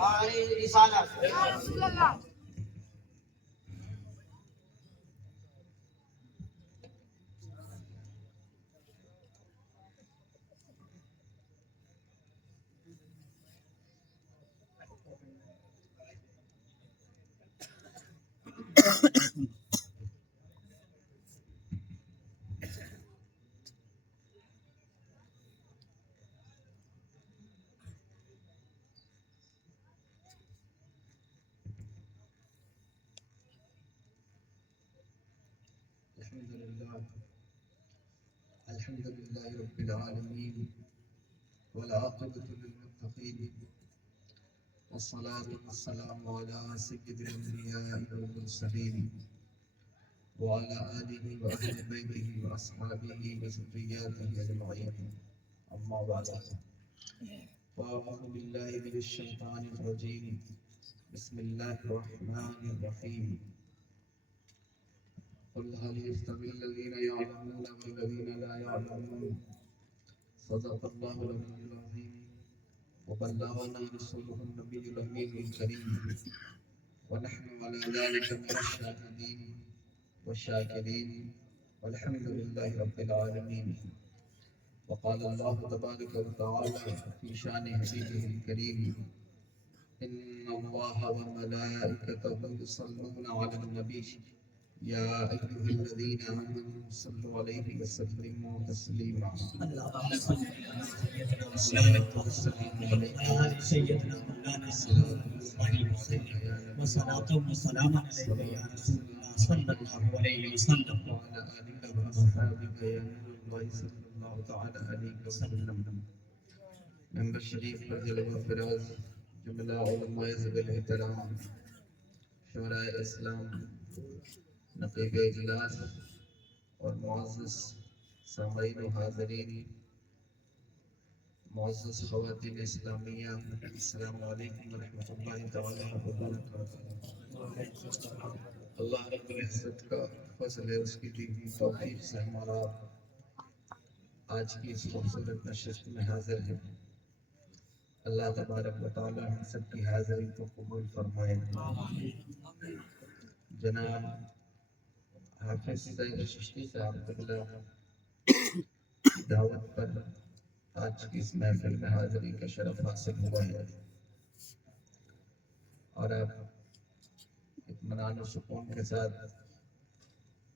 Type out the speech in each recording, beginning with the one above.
رسالت الحمد لله رب العالمين والعاقبة للمتقين والصلاة والسلام على سيد الأنبياء والمرسلين وعلى آله وأهل بيته وأصحابه وذرياته أجمعين أما بعد فأعوذ بالله من الشيطان الرجيم بسم الله الرحمن الرحيم قل هل يستوي الذين يعلمون والذين لا يعلمون صدق الله العلي العظيم وبلغنا رسوله النبي الأمين الكريم ونحن على ذلك من الشاهدين والشاكرين والحمد لله رب العالمين. وقال الله تبارك وتعالى في شان حبيبه الكريم إن الله وملائكته يصلون على النبي يا أيها الذين آمنوا صلوا عليه وسلموا تسليما. اللهم صل على سيدنا محمد وعلى سيدنا مولانا صلى وصلاة وسلام عليك يا رسول الله صلى الله عليه وسلم وعلى آلك وأصحابك يا نور الله صلى الله تعالى عليه وسلم. ممبر شریف پر جلوہ فراز جملہ علماء ذوی الاحترام شورائے اسلام نقیب اجلاس اور معزز سامعین و حاضرین معزز خواتین اسلامیہ السلام علیکم ورحمۃ اللہ تعالی وبرکاتہ. اللہ رب العزت کا فضل ہے، اس کی دی ہوئی توفیق سے ہمارا آج کی اس خوبصورت نشست میں حاضر ہے. اللہ تبارک و تعالی ہم سب کی حاضری کو قبول فرمائے. جناب حافظ سید چشتی صاحب قبلہ دعوت پر آج کی اس محفل میں حاضری کا شرف حاصل ہوا ہے اور آپ اطمینان و سکون کے ساتھ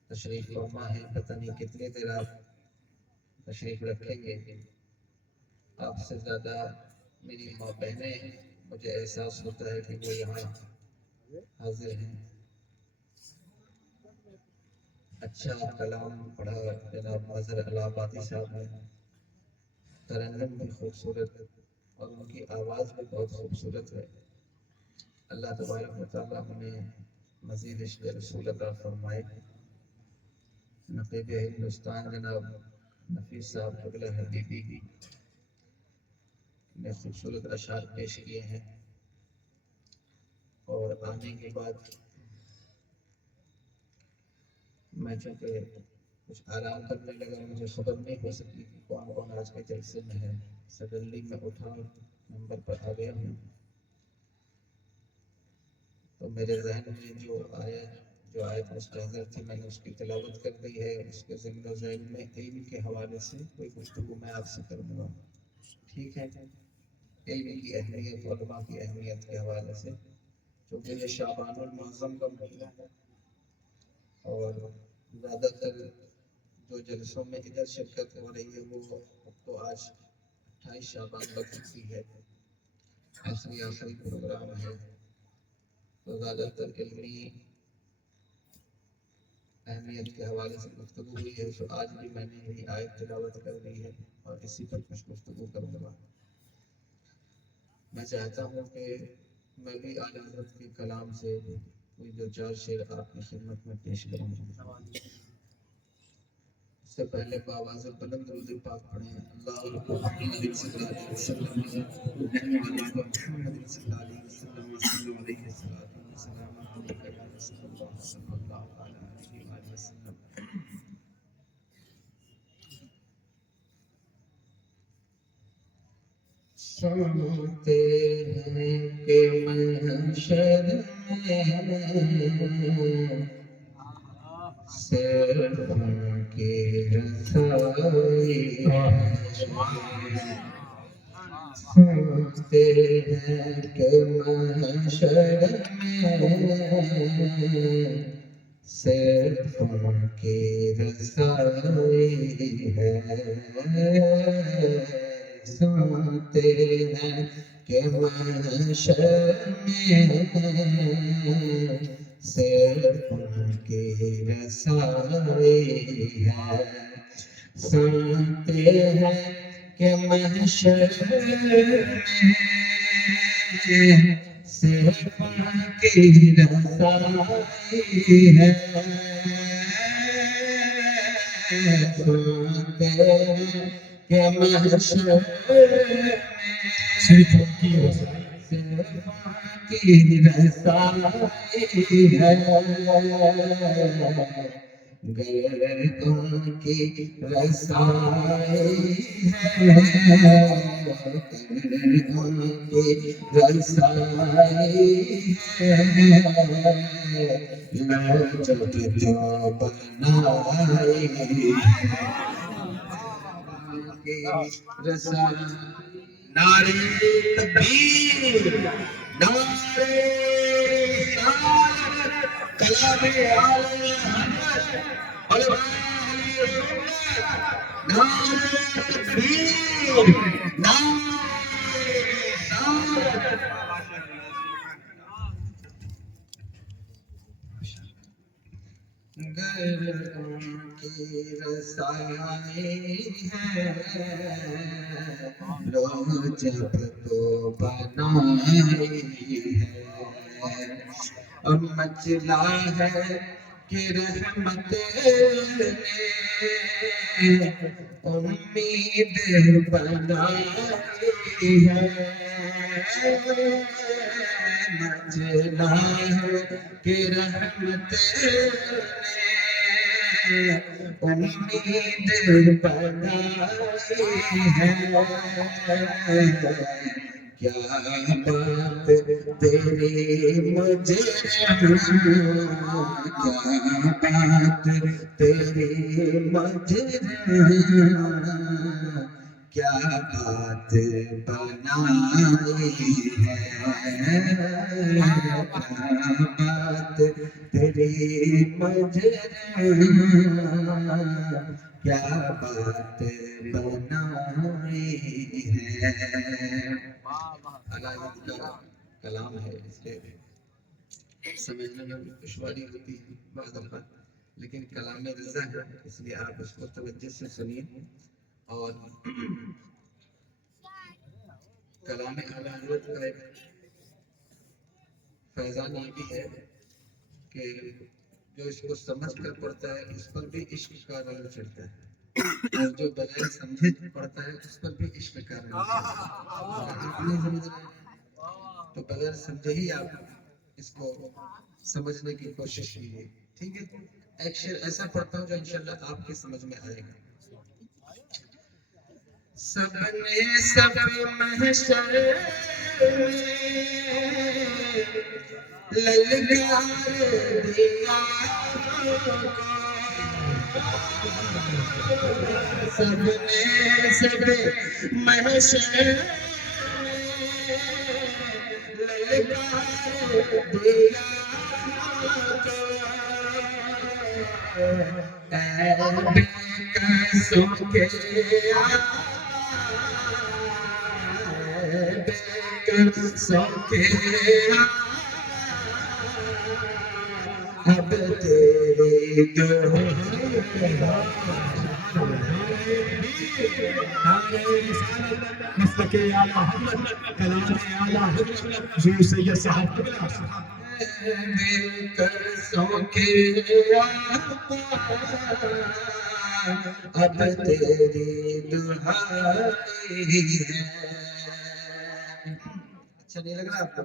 تشریف فرما ہے. پتہ نہیں کتنی دیر آپ تشریف رکھیں گے. آپ سے زیادہ میری ماں بہنیں مجھے احساس ہوتا ہے کہ وہ یہاں حاضر ہیں. اچھا کلام پڑھا جناب مظہر الہٰبادی صاحب نے. ترنم بھی خوبصورت اور ان کی آواز بھی بہت خوبصورت ہے. اللہ تبارک و تعالیٰ انہیں مزید عشق رسول عطا فرمائے. نقیب ہندوستان جناب نفیس صاحب قبلہ حبیبی نے خوبصورت اشعار پیش کیے ہیں اور آنے کے بعد میں چونکہ کچھ آرام کرنے لگا مجھے خبر نہیں ہو سکی کہ کون کون آج کے جلسے میں ہے. سڈنلی میں اٹھا نمبر پر آ گیا ہوں تو میرے ذہن میں جو آیت مستحضر تھی میں نے اس کی تلاوت کر دی ہے. اس کے ضمن و ذہن میں علم کے حوالے سے کوئی گفتگو میں آپ سے کروں گا. ٹھیک ہے؟ علم کی اہمیت علماء کی اہمیت کے حوالے سے چونکہ یہ شعبان المعظم کا مہینہ ہے اور زیادہ تر جو جلسوں میں ادھر شرکت ہو رہی ہے وہ تو آج 28 شعبان بن چکی ہے. آخری پروگرام ہے تو زیادہ تر علمی اہمیت کے حوالے سے گفتگو ہوئی ہے. تو آج بھی میں نے یہی آیت تلاوت کر دی ہے اور اسی پر کچھ گفتگو کروں گا. میں چاہتا ہوں کہ میں بھی اعلیٰ حضرت کے کلام سے کوئی دو چار شعر آپ کی خدمت میں پیش کروں گا. اس سے پہلے بآواز بلند درود پاک پڑھیں. اللہم محمد صلی اللہ علیہ وسلم محمد صلی اللہ علیہ وسلم وسلم علیہ الصلوۃ والسلام علیک یا رسول اللہ صلی اللہ علیہ وسلم. سنتے ہیں کہ محشر میں صرف ان کی رسائی ہے سنتے ہیں کہ محشر میں صرف ان کی رسائی ہے سنتے ہیں کہ محشر میں صرف ان کی رسائی ہے سنتے ہیں کہ محشر میں صرف ان کی رسائی ہے سنتے ہیں کہ محشر میں صرف ان کی رسائی صرف کی رسائی ہے گر ان کی رسائی ہے ان کی رسائی ہے جب جو بنائی کی رسائی نعرے تکبیر نعرے رسالت کلام آل محمد علماء نعرے تکبیر نعرے رسالت گر ان کی رسائی ہے لو جب تو بنائی ہے اب مچلا ہے کہ رحمت نے امید بنائی ہے مچلا ہے کہ رحمت نے امید بنائی ہے کیا بات تیری مجھے کیا بات تیری مجھے کیا بات بنائی ہے کیا بات تیری مجھے کیا بات بنائی ہے علامت کا کلام ہے اس لیے سمجھنے میں دشواری ہوتی ہے بعض اوقات لیکن کلام رضا ہے اس لیے آپ اس کو توجہ سے سنیے اور کلام اعلیٰ حضرت کا ایک فیضان یہ بھی ہے کہ جو اس کو سمجھ کر پڑھتا ہے اس پر بھی عشق کا رنگ چڑھتا ہے اور جو بغیر سمجھے پڑھتا ہے اس پر بھی عشق کا رنگ چڑھتا ہے آپ نہیں سمجھ رہے تو بغیر سمجھے ہی آپ اس کو سمجھنے کی کوشش کیجیے ٹھیک ہے ایک شعر ایسا پڑھتا ہوں جو انشاءاللہ آپ کی سمجھ میں آئے گا سب نے سب محشر میں للکار دیا سب نے سب محشر میں للکار دیا بے قصوں کے اب تیری مسلک اعلیٰ حضرت کلام اعلیٰ حضرت حضور سید صاحب قبلہ قصوں کے اب تیری دہائی ہے اچھا نہیں لگ رہا آپ کو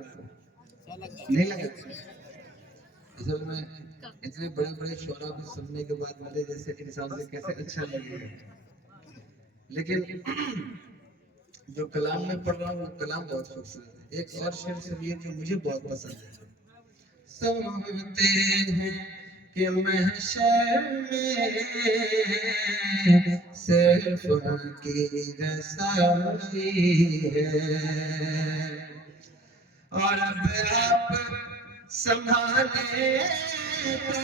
نہیں لگا اصل میں اتنے بڑے بڑے شعراء کو سننے کے بعد مجھے جیسے انسان سے کیسے اچھا لگے گا لیکن جو کلام میں پڑھ رہا ہوں وہ کلام بہت خوبصورت ہے ایک اور شعر سنیے جو مجھے بہت پسند ہے. سمجھتے ہیں کہ محشر میں صرف ان کی رسائی ہے اور اب آپ سنبھالے تو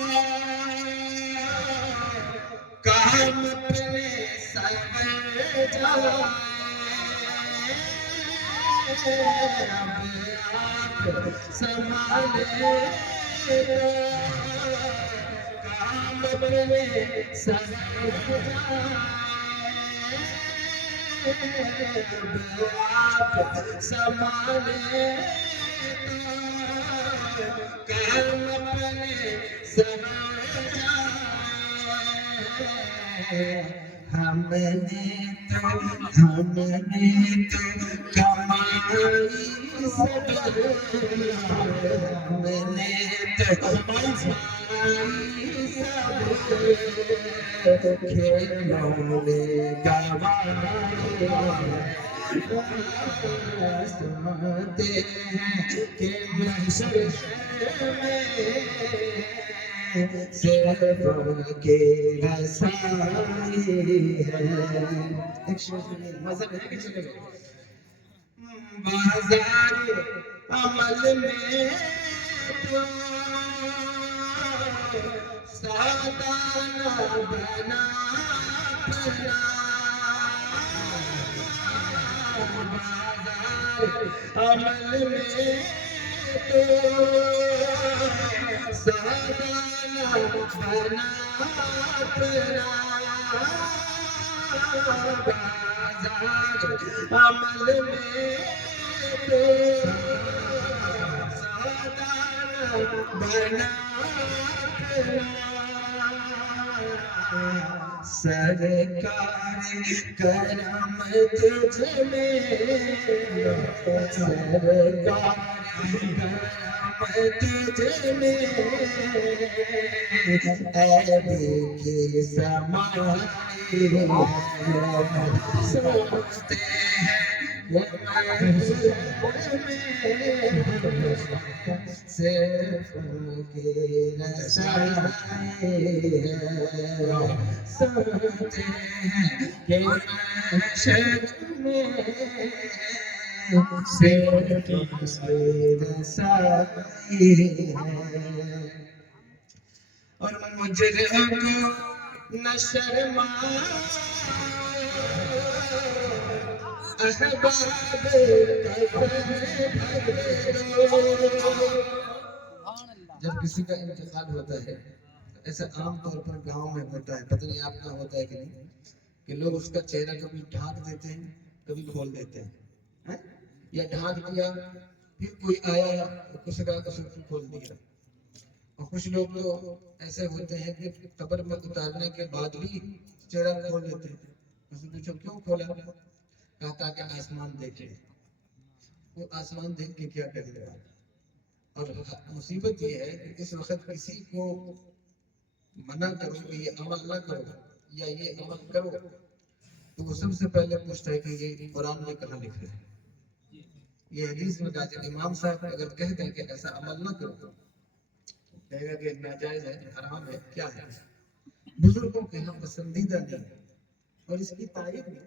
کام اپنے سر جائے. اب آپ سنبھالے تو کام اپنے سر جائے. آپ سنبھالے کام اپنے سر جائے. ہم نے تو کمائی سب ہم نے تو کمائی سب کھیلوں میں گوائی. سنتے ہیں کہ محشر میں صرف ان کی رسائی ہے. ایک شعر مزہ ہے کہ چلے گئے. بازار عمل میں تو سادانہ بنا پڑا. عمل میں تو سادانہ بنا پڑا. عمل میں تو سادانہ بنا پڑا. سرکار کرم تجھ میں سرکار کرم تجھ میں عیب کی سمائی ہے. سوچتے ہیں صرف کی رسائی ہے. سنتے ہیں کہ محشر میں صرف کی رسائی ہے. اور مجرم کو نہ شرمائے احباب جب کسی کا انتقال ہوتا ہے ایسا عام طور پر گاؤں میں ہوتا ہے, پتہ نہیں آپ کا ہوتا ہے کہ نہیں, کہ لوگ اس کا چہرہ کبھی ڈھانک دیتے ہیں کبھی کھول دیتے ہیں, یا ڈھانک دیا پھر کوئی آیا اس کا کھول دیا. اور کچھ لوگ تو ایسے ہوتے ہیں کہ قبر میں اتارنے کے بعد بھی چہرہ کھول دیتے ہیں. اس نے پوچھا کیوں کھولا؟ کہا تاکہ آسمان دیکھے. وہ آسمان دیکھ کے کیا کرے گا؟ اور مصیبت یہ ہے کہ اس وقت کسی کو منع کرو کہ یہ عمل نہ کرو یا یہ عمل کرو تو وہ سب سے پہلے پوچھتا ہے کہ یہ قرآن میں کہاں لکھا ہے. یہ حدیث میں کہا کہ امام صاحب اگر کہہ دیں کہ ایسا عمل نہ کرو کہے گا کہ ناجائز ہے, حرام ہے, کیا ہے. بزرگوں کے ہم پسندیدہ نہیں. اور اس کی تائید میں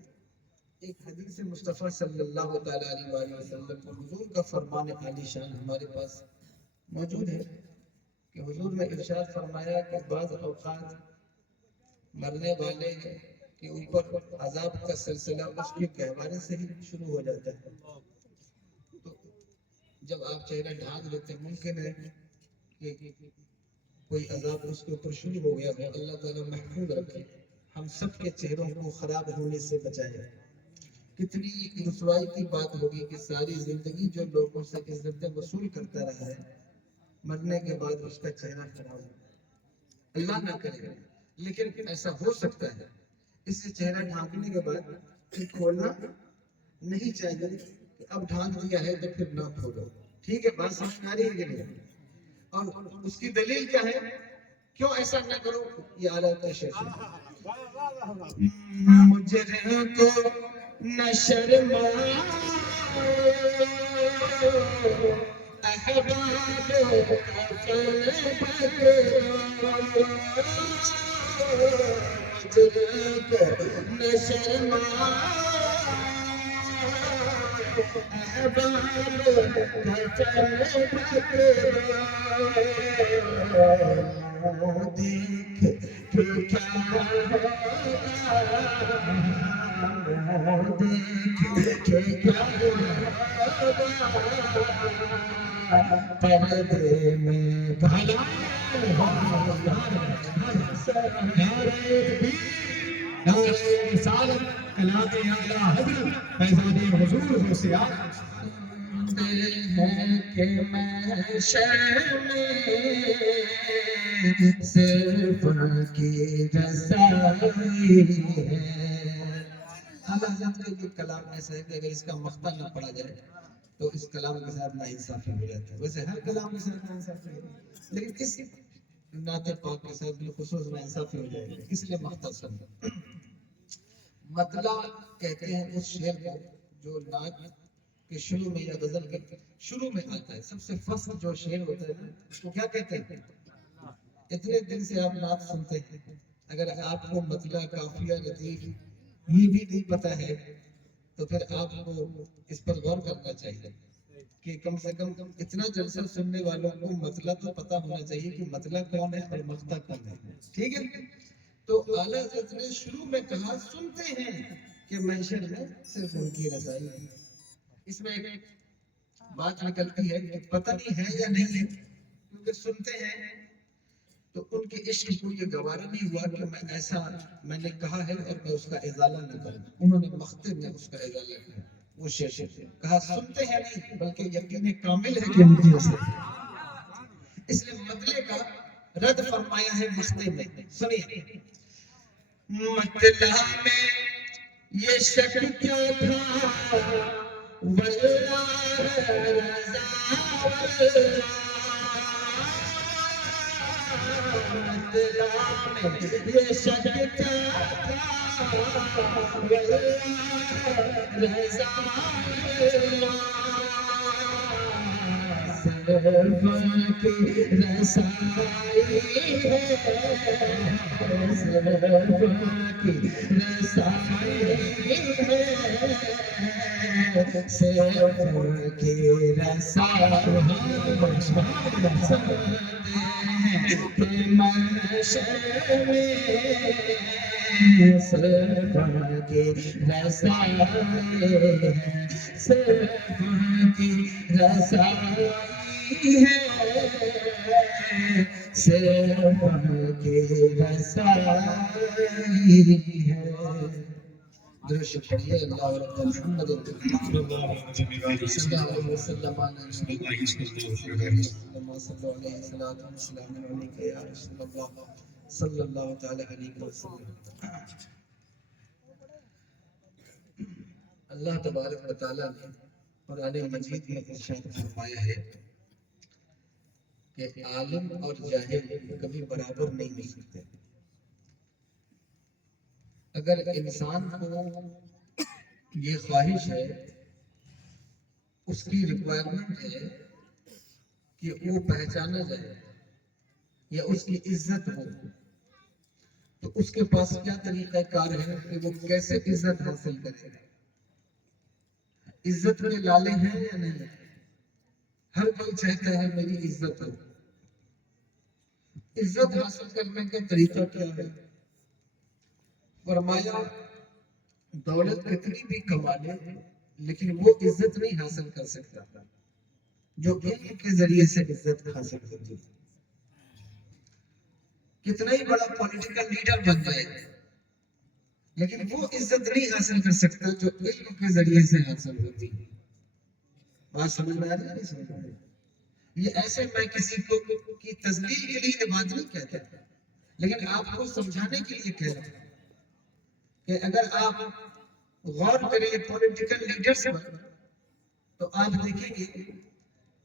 ایک حدیث مصطفیٰ صلی اللہ تعالیٰ علیہ وآلہ وسلم کو حضور کا فرمان عالی شان ہمارے پاس موجود ہے کہ حضور نے ارشاد فرمایا کہ بعض اوقات مرنے والے کے اوپر عذاب کا سلسلہ اس کے گہوارے سے ہی شروع ہو جاتا ہے. تو جب آپ چہرہ ڈھانک لیتے ہیں ممکن ہے کہ کوئی عذاب اس کے اوپر شروع ہو گیا ہو. اللہ تعالیٰ محفوظ رکھے, ہم سب کے چہروں کو خراب ہونے سے بچائے. کتنی رسوائی کی بات ہوگی کہ ساری زندگی جو لوگوں سے عزتیں وصول کرتا رہا ہے مرنے کے بعد اس کا چہرہ خراب ہو. اللہ نہ کرے لیکن ایسا ہو سکتا ہے. اس سے چہرہ ڈھانکنے کے بعد پھر کھولنا نہیں چاہیے کہ اب ڈھانک دیا ہے تو پھر نہ کھولو. ٹھیک ہے, بات سمجھ آ رہی ہے کہ نہیں؟ اور اس کی دلیل کیا ہے کیوں ایسا نہ کرو؟ یہ اعلیٰ شیخ مجرم کو نہ شرمائے پردے میں بھلا رسالت کلام اعلیٰ حضرت فیضان حضور غوث اعظم ہیں کہ محشر میں صرف ان کی رسائی ہے۔ اعلیٰ حضرت کا یہ کلام ایسا ہے کہ اگر اس کا مقطع نہ پڑھا جائے تو اس کلام کے ساتھ ناانصافی ہو جاتی ہے۔ ویسے ہر کلام کے ساتھ ناانصافی ہے، لیکن اس نعت پاک کے ساتھ بالخصوص ناانصافی ہو جائے گی، اس لیے مقطع سننا۔ مطلع کہتے ہیں اس شعر کو جو نعت کے شروع میں یا غزل کے شروع میں آتا ہے، سب سے فصل جو شعر ہوتا ہے اس کو کیا کہتے ہیں؟ اتنے دن سے آپ نعت سنتے ہیں، اگر آپ کو مطلع، قافیہ، ردیف یہ بھی نہیں پتا ہے تو پھر آپ کو اس پر غور کرنا چاہیے کہ کم سے کم اتنا جلسہ سننے والوں کو مطلع تو پتا ہونا چاہیے کہ مطلع کون ہے اور مقطع کون ہے، ٹھیک ہے؟ تو اعلیٰ حضرت نے شروع میں کہا سنتے ہیں کہ محشر میں صرف ان کی رضائی ہے۔ اس میں ایک بات نکلتی ہے کہ پتہ نہیں ہے یا نہیں ہے، کیونکہ سنتے ہیں تو ان کے عشق کو یہ گوارا نہیں ہوا کہ میں نے کہا ہے اور میں اس کا ازالہ نہ کروں۔ انہوں نے مقطع میں اس کا ازالہ کیا، وہ شعر سے کہا سنتے ہیں نہیں بلکہ یقین کامل ہے کہ مجھے اسے، اس لیے مطلع کا رد فرمایا ہے مقطع میں۔ سنیے، مطلع میں یہ شک کیا تھا واللہ رضا واللہ، مطلع میں یہ شک کیا تھا واللہ رضا واللہ، صرف کی رسائی ہے، صرف کی رسائی ہے، صرف کی رسائی کہ محشر میں صرف کی رسائی ہے، صرف کی رسائی ہے، صرف کی رسائی ہے۔ درود پڑھیے اللہ رب محمد صلی اللہ علیہ وسلم صلی اللہ تعالی علیہ وسلم۔ اللہ تبارک و تعالی نے قرآن مجید میں ارشاد فرمایا ہے کہ عالم اور جاہل کبھی برابر نہیں ہو سکتے۔ اگر انسان کو یہ خواہش ہے، اس کی ریکوائرمنٹ ہے کہ وہ پہچانا جائے یا اس کی عزت ہو، تو اس کے پاس کیا طریقہ کار ہے کہ وہ کیسے عزت حاصل کرے؟ عزت میں لالے ہیں یا نہیں؟ ہر کوئی چاہتا ہے میری عزت ہو۔ عزت حاصل کرنے کا طریقہ کیا ہے؟ فرمایا دولت کتنی بھی کما لے لیکن وہ عزت نہیں حاصل کر سکتا جو علم کے ذریعے سے عزت حاصل ہوتی ہے۔ کتنا ہی بڑا پولیٹیکل لیڈر بن جائے لیکن وہ عزت نہیں حاصل کر سکتا جو علم کے ذریعے سے حاصل ہوتی ہے۔ بات سمجھ میں آ رہی ہے نہیں سمجھ میں؟ یہ ایسے میں کسی کو کی تذلیل کے لیے یہ بات نہیں کہتا لیکن آپ کو سمجھانے کے لیے کہہ رہا ہوں کہ اگر آپ غور کریں پولیٹیکل لیڈرز پر تو آپ دیکھیں گے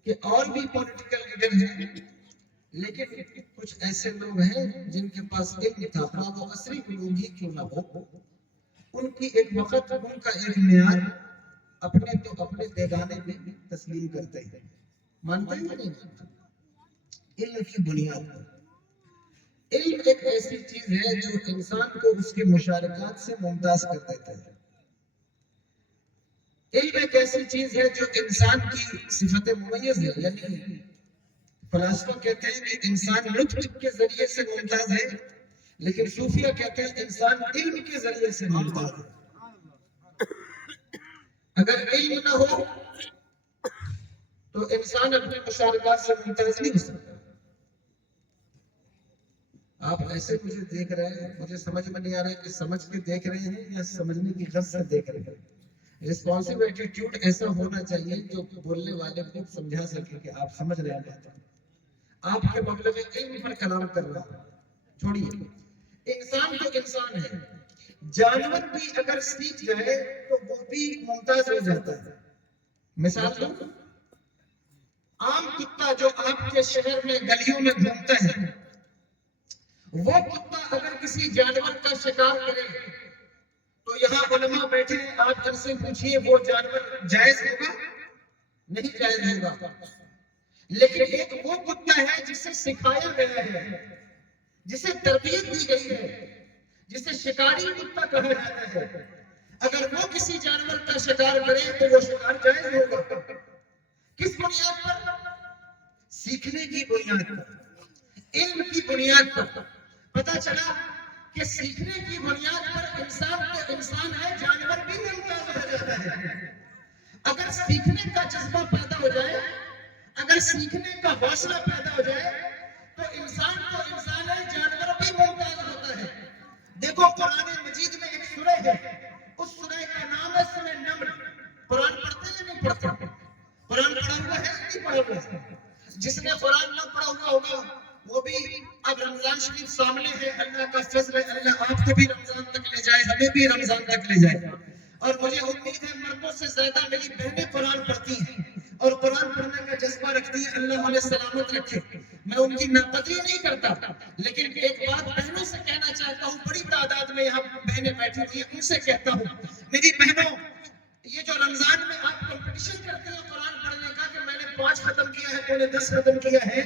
کہ اور بھی پولیٹیکل لیڈر ہیں لیکن کچھ ایسے لوگ ہیں جن کے پاس علم تھا، خواہ وہ عصری علوم ہی کیوں نہ ہو، ان کی ایک وقت، ان کا ایک معیار اپنے تو اپنے بیگانے میں تسلیم کرتے ہیں. مانتے ہیں یا نہیں مانتے؟ علم کی بنیاد پر. علم ایک ایسی چیز ہے جو انسان کو اس کے مشارکات سے ممتاز کر دیتا ہے. علم ایک ایسی چیز ہے جو انسان کی صفت ممیز ہے. یعنی فلاسفہ کہتے ہیں کہ انسان لطف کے ذریعے سے ممتاز ہے، لیکن صوفیہ کہتے ہیں انسان علم کے ذریعے سے ممتاز ہے. اگر علم نہ ہو تو انسان اپنے مشارکات سے ممتاز نہیں ہو سکتا. آپ ایسے مجھے دیکھ رہے ہیں، مجھے سمجھ میں نہیں آ رہا ہے کہ سمجھ کے دیکھ رہے ہیں یا سمجھنے کی غرض سے دیکھ رہے ہیں. رسپانسو ایٹیٹیوڈ ایسا ہونا چاہیے جو بولنے والے کو سمجھا سکے کہ آپ سمجھ رہے ہیں. آپ کے مطلب علم پر کلام کر رہا ہوں. چھوڑیے، انسان تو انسان ہے. جانور بھی اگر سیکھ جائے تو وہ بھی ممتاز ہو جاتا ہے. مثال دو، عام کتا جو آپ کے شہر میں گلیوں میں گھومتا ہے، وہ کتا اگر کسی جانور کا شکار کرے تو یہاں علماء بیٹھے ہیں، آپ ان سے پوچھئے وہ جانور جائز ہوگا؟ نہیں جائز ہوگا. لیکن ایک وہ کتا ہے جسے سکھایا گیا ہے، جسے تربیت دی گئی ہے، جسے شکاری کتا کہا جاتا ہے. اگر وہ کسی جانور کا شکار کرے تو وہ شکار جائز ہوگا. کس بنیاد پر؟ سیکھنے کی بنیاد پر، علم کی بنیاد پر. پتا چلا کہ سیکھنے کی بنیاد پر انسان تو انسان ہے، جانور بھی ممتاز ہو جاتا ہے. اگر سیکھنے کا جذبہ پیدا ہو جائے، اگر سیکھنے کا حوصلہ پیدا ہو جائے تو انسان تو انسان ہے، جانور بھی ممتاز ہوتا ہے. دیکھو قرآن مجید میں ایک سورہ ہے، اس سورہ کا نام ہے سورہ نمل. قرآن پڑھتے ہیں یا نہیں پڑھتے؟ قرآن پڑھا ہوا ہے یا نہیں پڑھا ہوا؟ جس نے قرآن نہ پڑھا ہوا ہوگا وہ بھی، اب رمضان شریف سامنے ہے، اللہ کا فضل ہے، اللہ آپ کو بھی رمضان تک لے جائے، ہمیں بھی رمضان تک لے جائے. اور مجھے امید ہے مردوں سے زیادہ میری بہنیں قرآن پڑھتی ہیں اور قرآن پڑھنے کا جذبہ رکھتی ہیں. اللہ انہیں سلامت رکھے. میں ان کی ناقدری نہیں کرتا، لیکن ایک بات بہنوں سے کہنا چاہتا ہوں، بڑی تعداد میں یہاں بہنیں بیٹھی ہوئی ہیں، ان سے کہتا ہوں میری بہنوں، یہ جو رمضان میں آپ کمپٹیشن کرتے ہیں قرآن پڑھنے کا کہ میں نے 5 ختم کیا ہے، تو نے 10 ختم کیا ہے،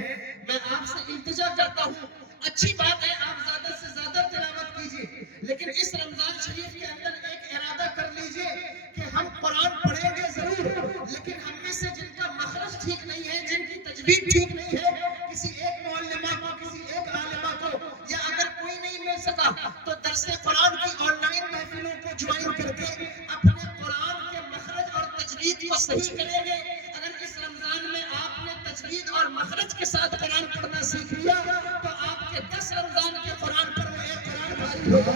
میں آپ سے التجا کرتا ہوں، اچھی بات ہے آپ زیادہ سے زیادہ تلاوت کیجئے، لیکن اس رمضان شریف کے اندر ایک ارادہ کر لیجئے کہ ہم قرآن پڑھیں گے ضرور، لیکن ہم میں سے جن کا مخرج ٹھیک نہیں ہے، جن کی تجوید ٹھیک نہیں ہے، کسی ایک معلمہ کو، کسی ایک عالمہ کو، یا اگر کوئی نہیں مل سکا تو درس قرآن کی آن لائن محفلوں کو جوائن کر کے اپنے قرآن کے مخرج اور تجوید کو صحیح کریں گے. اگر اس رمضان میں آپ نے تجوید اور مخرج کے ساتھ قرآن پڑھنا سیکھ لیا تو آپ کے 10 رمضان کے قرآن پر وہ ایک قرآن بھاری ہوگا.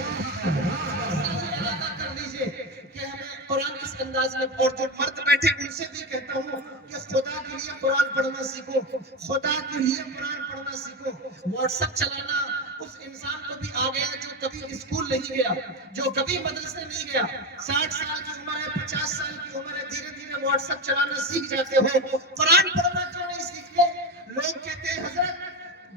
ارادہ کر لیجئے کہ ہمیں قرآن اس انداز میں. اور جو مرد بیٹھے ان سے بھی کہتا ہوں کہ خدا کے لیے قرآن پڑھنا سیکھو، خدا کے لیے قرآن پڑھنا سیکھو. واٹس ایپ چلانا اس انسان کو بھی آ گیا جو کبھی اسکول نہیں گیا، جو کبھی مدرسے نہیں گیا. 60 سال کی عمر ہے، 50 سال کی عمر ہے، دھیرے دھیرے واٹس ایپ چلانا سیکھ جاتے ہو. قرآن پڑھنا کیوں نہیں سیکھتے؟ لوگ کہتے ہیں حضرت،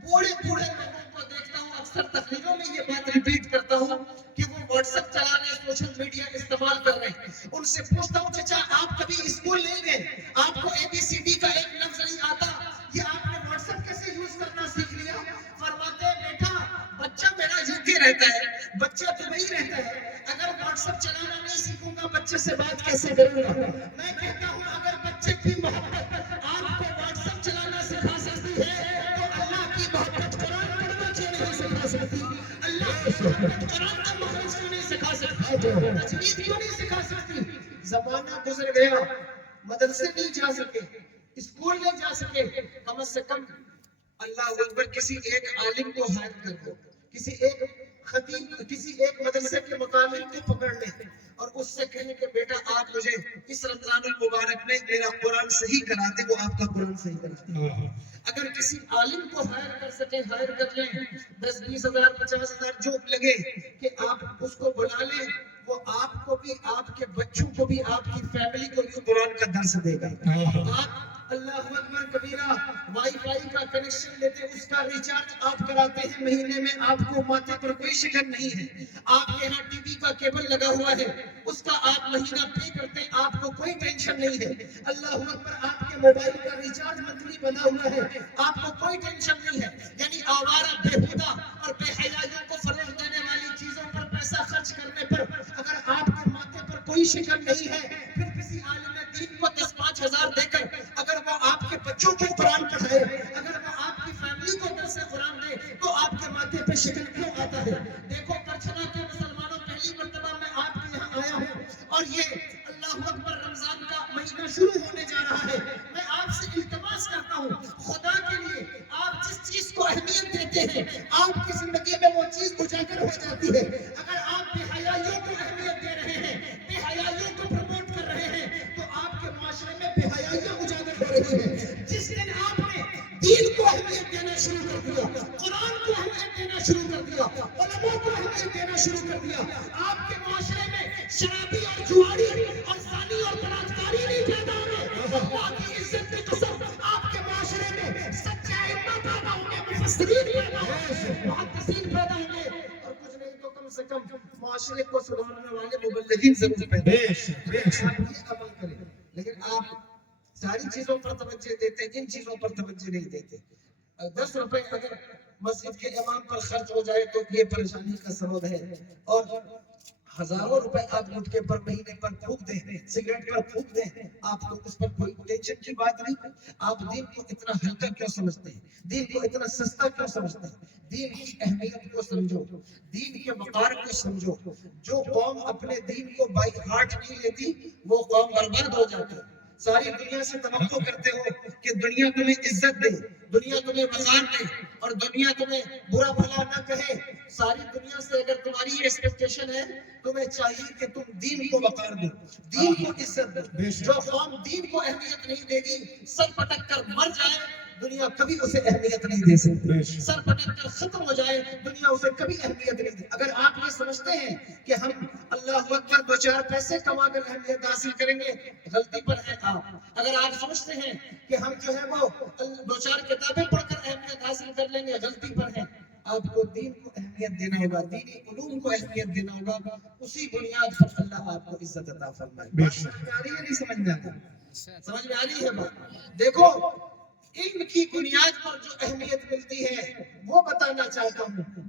بوڑھے لوگوں کو دیکھتا ہوں، اکثر تقریروں میں یہ بات ریپیٹ کرتا ہوں کہ وہ واٹس ایپ چلا رہے، سوشل میڈیا استعمال کر رہے ہیں. ان سے پوچھتا ہوں چچا آپ کبھی اسکول نہیں گئے، آپ کو ABCD کا ایک لفظ نہیں آتا، یہ آپ نے واٹس ایپ کیسے یوز کرنا سیکھ لیا؟ فرماتے ہیں بیٹا بچہ میرا UK رہتا ہے، بچہ دبئی رہتا ہے، اگر واٹس ایپ چلانا نہیں سیکھوں گا بچے سے بات کیسے کروں گا؟ میں کہتا ہوں اگر بچے کی محبت آپ کو واٹس ایپ چلانا سکھا سکتی ہے تو اللہ کی محبت قرآن پڑھنا کیوں نہیں سکھا سکتی؟ اللہ کی محبت قرآن کا مخرج کیوں نہیں سکھا سکتی؟ تجوید کیوں نہیں سکھا سکتی؟ زمانہ گزر گیا، مدرسے نہیں جا سکے، اسکول نہیں جا سکے، کم از کم اللہ اکبر کسی ایک عالم کو ہائر کر دو، کسی ایک خطیب، کسی ایک مدرسے کے متعلم کو پکڑ لیں اور اس سے کہیں کہ بیٹا آپ مجھے اس رمضان المبارک میں میرا قرآن صحیح کرا دے، وہ آپ کا قرآن صحیح کرا دے. اگر کسی عالم کو ہائر کر سکیں، ہائر کر لیں، 10-20 ہزار 50 ہزار جو لگے کہ آپ اس کو بلا لیں، وہ آپ کو بھی، آپ کے بچوں کو بھی، آپ کی فیملی کو بھی قرآن کا درس دے گا. آپ اللہ اکبر کبیرہ، وائی فائی کا کنیکشن لیتے، اس کا ریچارج آپ کراتے ہیں مہینے میں، آپ کو ماتھے پر کوئی شکن نہیں ہے۔ آپ کے یہاں ٹی وی کا کیبل لگا ہوا ہے، اس کا آپ مہینہ پے کرتے ہیں، آپ کو کوئی ٹینشن نہیں ہے۔ اللہ اکبر، آپ کے موبائل کا ریچارج منتھلی بنا ہوا ہے، آپ کو کوئی ٹینشن نہیں ہے۔ یعنی آوارہ بےہودہ اور بے حیائیوں کو فروغ دینے والی چیزوں پر پیسہ خرچ کرنے پر اگر آپ کے ماتھے پر کوئی شکن نہیں ہے، پھر کسی عالم دین کو 10-5 ہزار دے کر اگر وہ آپ کے بچوں کو قرآن پڑھائے، اگر وہ آپ کی فیملی کو درس قرآن دے، تو آپ کے ماتھے پہ شکن کیوں آتا ہے؟ دیکھو کرچھنا کے مسلمانوں، پہلی مرتبہ میں آپ کے یہاں آیا ہوں اور یہ اللہ اکبر رمضان کا مہینہ شروع ہونے جا رہا ہے۔ میں آپ سے التماس کرتا ہوں، خدا کے لیے آپ جس چیز کو اہمیت دیتے ہیں، آپ کی زندگی میں وہ چیز اجاگر ہو جاتی ہے۔ اگر آپ بے حیائیوں کو اہمیت دے رہے ہیں، بے حیائیوں کو پروموٹ کر رہے ہیں، تو آپ کے معاشرے میں بے حیائیاں اجاگر ہو رہی ہیں۔ جس دن آپ نے دین کو اہمیت دینا شروع کر دیا، قرآن کو اہمیت دینا شروع کر دیا، علماء کو اہمیت دینا شروع کر دیا، آپ کے معاشرے میں شرابی اور جواری اور زانی اور بلاکاری نہیں پیدا ہوگے۔ اللہ کی عزت کی قسم، آپ کے معاشرے میں سچے ائمہ پیدا ہوں گے، مفسرین پیدا ہوں گے، محدثین پیدا ہوں گے، اور کچھ نہیں تو کم سے کم معاشرے کو سنبھالنے والے مبلغین ضرور پیدا ہوں گے۔ آپ یہ عمل کریں، لیکن آپ ساری چیزوں پر توجہ دیتے ہیں، ان چیزوں پر توجہ نہیں دیتے۔ 10 روپے اگر مسجد کے امام پر خرچ ہو جائے تو یہ پریشانی کا سبب ہے، اور ہزاروں روپے آپ گٹکے پر مہینے پر پھونک دیں، سگریٹ پر پھونک دیں، آپ کو اس پر کوئی ٹینشن کی بات نہیں۔ آپ دین کو اتنا ہلکا کیوں سمجھتے ہیں؟ دین کو اتنا سستا کیوں سمجھتے ہیں؟ دین کی اہمیت کو سمجھو، دین کے وقار کو سمجھو۔ جو قوم اپنے دین کو بائی ہارٹ نہیں لیتی، وہ قوم برباد ہو جاتی ہے۔ ساری دنیا سے توقع کرتے ہو کہ دنیا تمہیں عزت دے، دنیا تمہیں وقار دے، اور دنیا تمہیں برا بھلا نہ کہے۔ ساری دنیا سے اگر تمہاری یہ ایکسپیکٹیشن ہے، تمہیں چاہیے کہ تم دین کو وقار دو، دین کو عزت دو۔ جو قوم دین کو اہمیت نہیں دے گی، سر پٹک کر مر جائے، دنیا کبھی اسے اہمیت نہیں دے سکتی۔ سر پٹک کر ختم ہو جائے، دنیا اسے کبھی اہمیت نہیں دے۔ اگر آپ یہ سمجھتے ہیں کہ ہم اللہ اکبر 2-4 پیسے کما کر اہمیت حاصل کریں گے، غلطی پر ہے آپ۔ اگر آپ سمجھتے ہیں کہ ہم جو ہے وہ 2-4 کتابیں پڑھ کر اہمیت حاصل کر لیں گے، غلطی پر ہے۔ آپ کو دین کو اہمیت دینا ہوگا، دینی علوم کو اہمیت دینا ہوگا، اسی بنیاد پر اللہ آپ کو عزت عطا فرمائے۔ بات سمجھ میں آ رہی ہے نہیں سمجھ میں آتی؟ سمجھ میں آ رہی ہے بات؟ دیکھو، علم کی بنیاد پر جو اہمیت ملتی ہے وہ بتانا چاہتا ہوں۔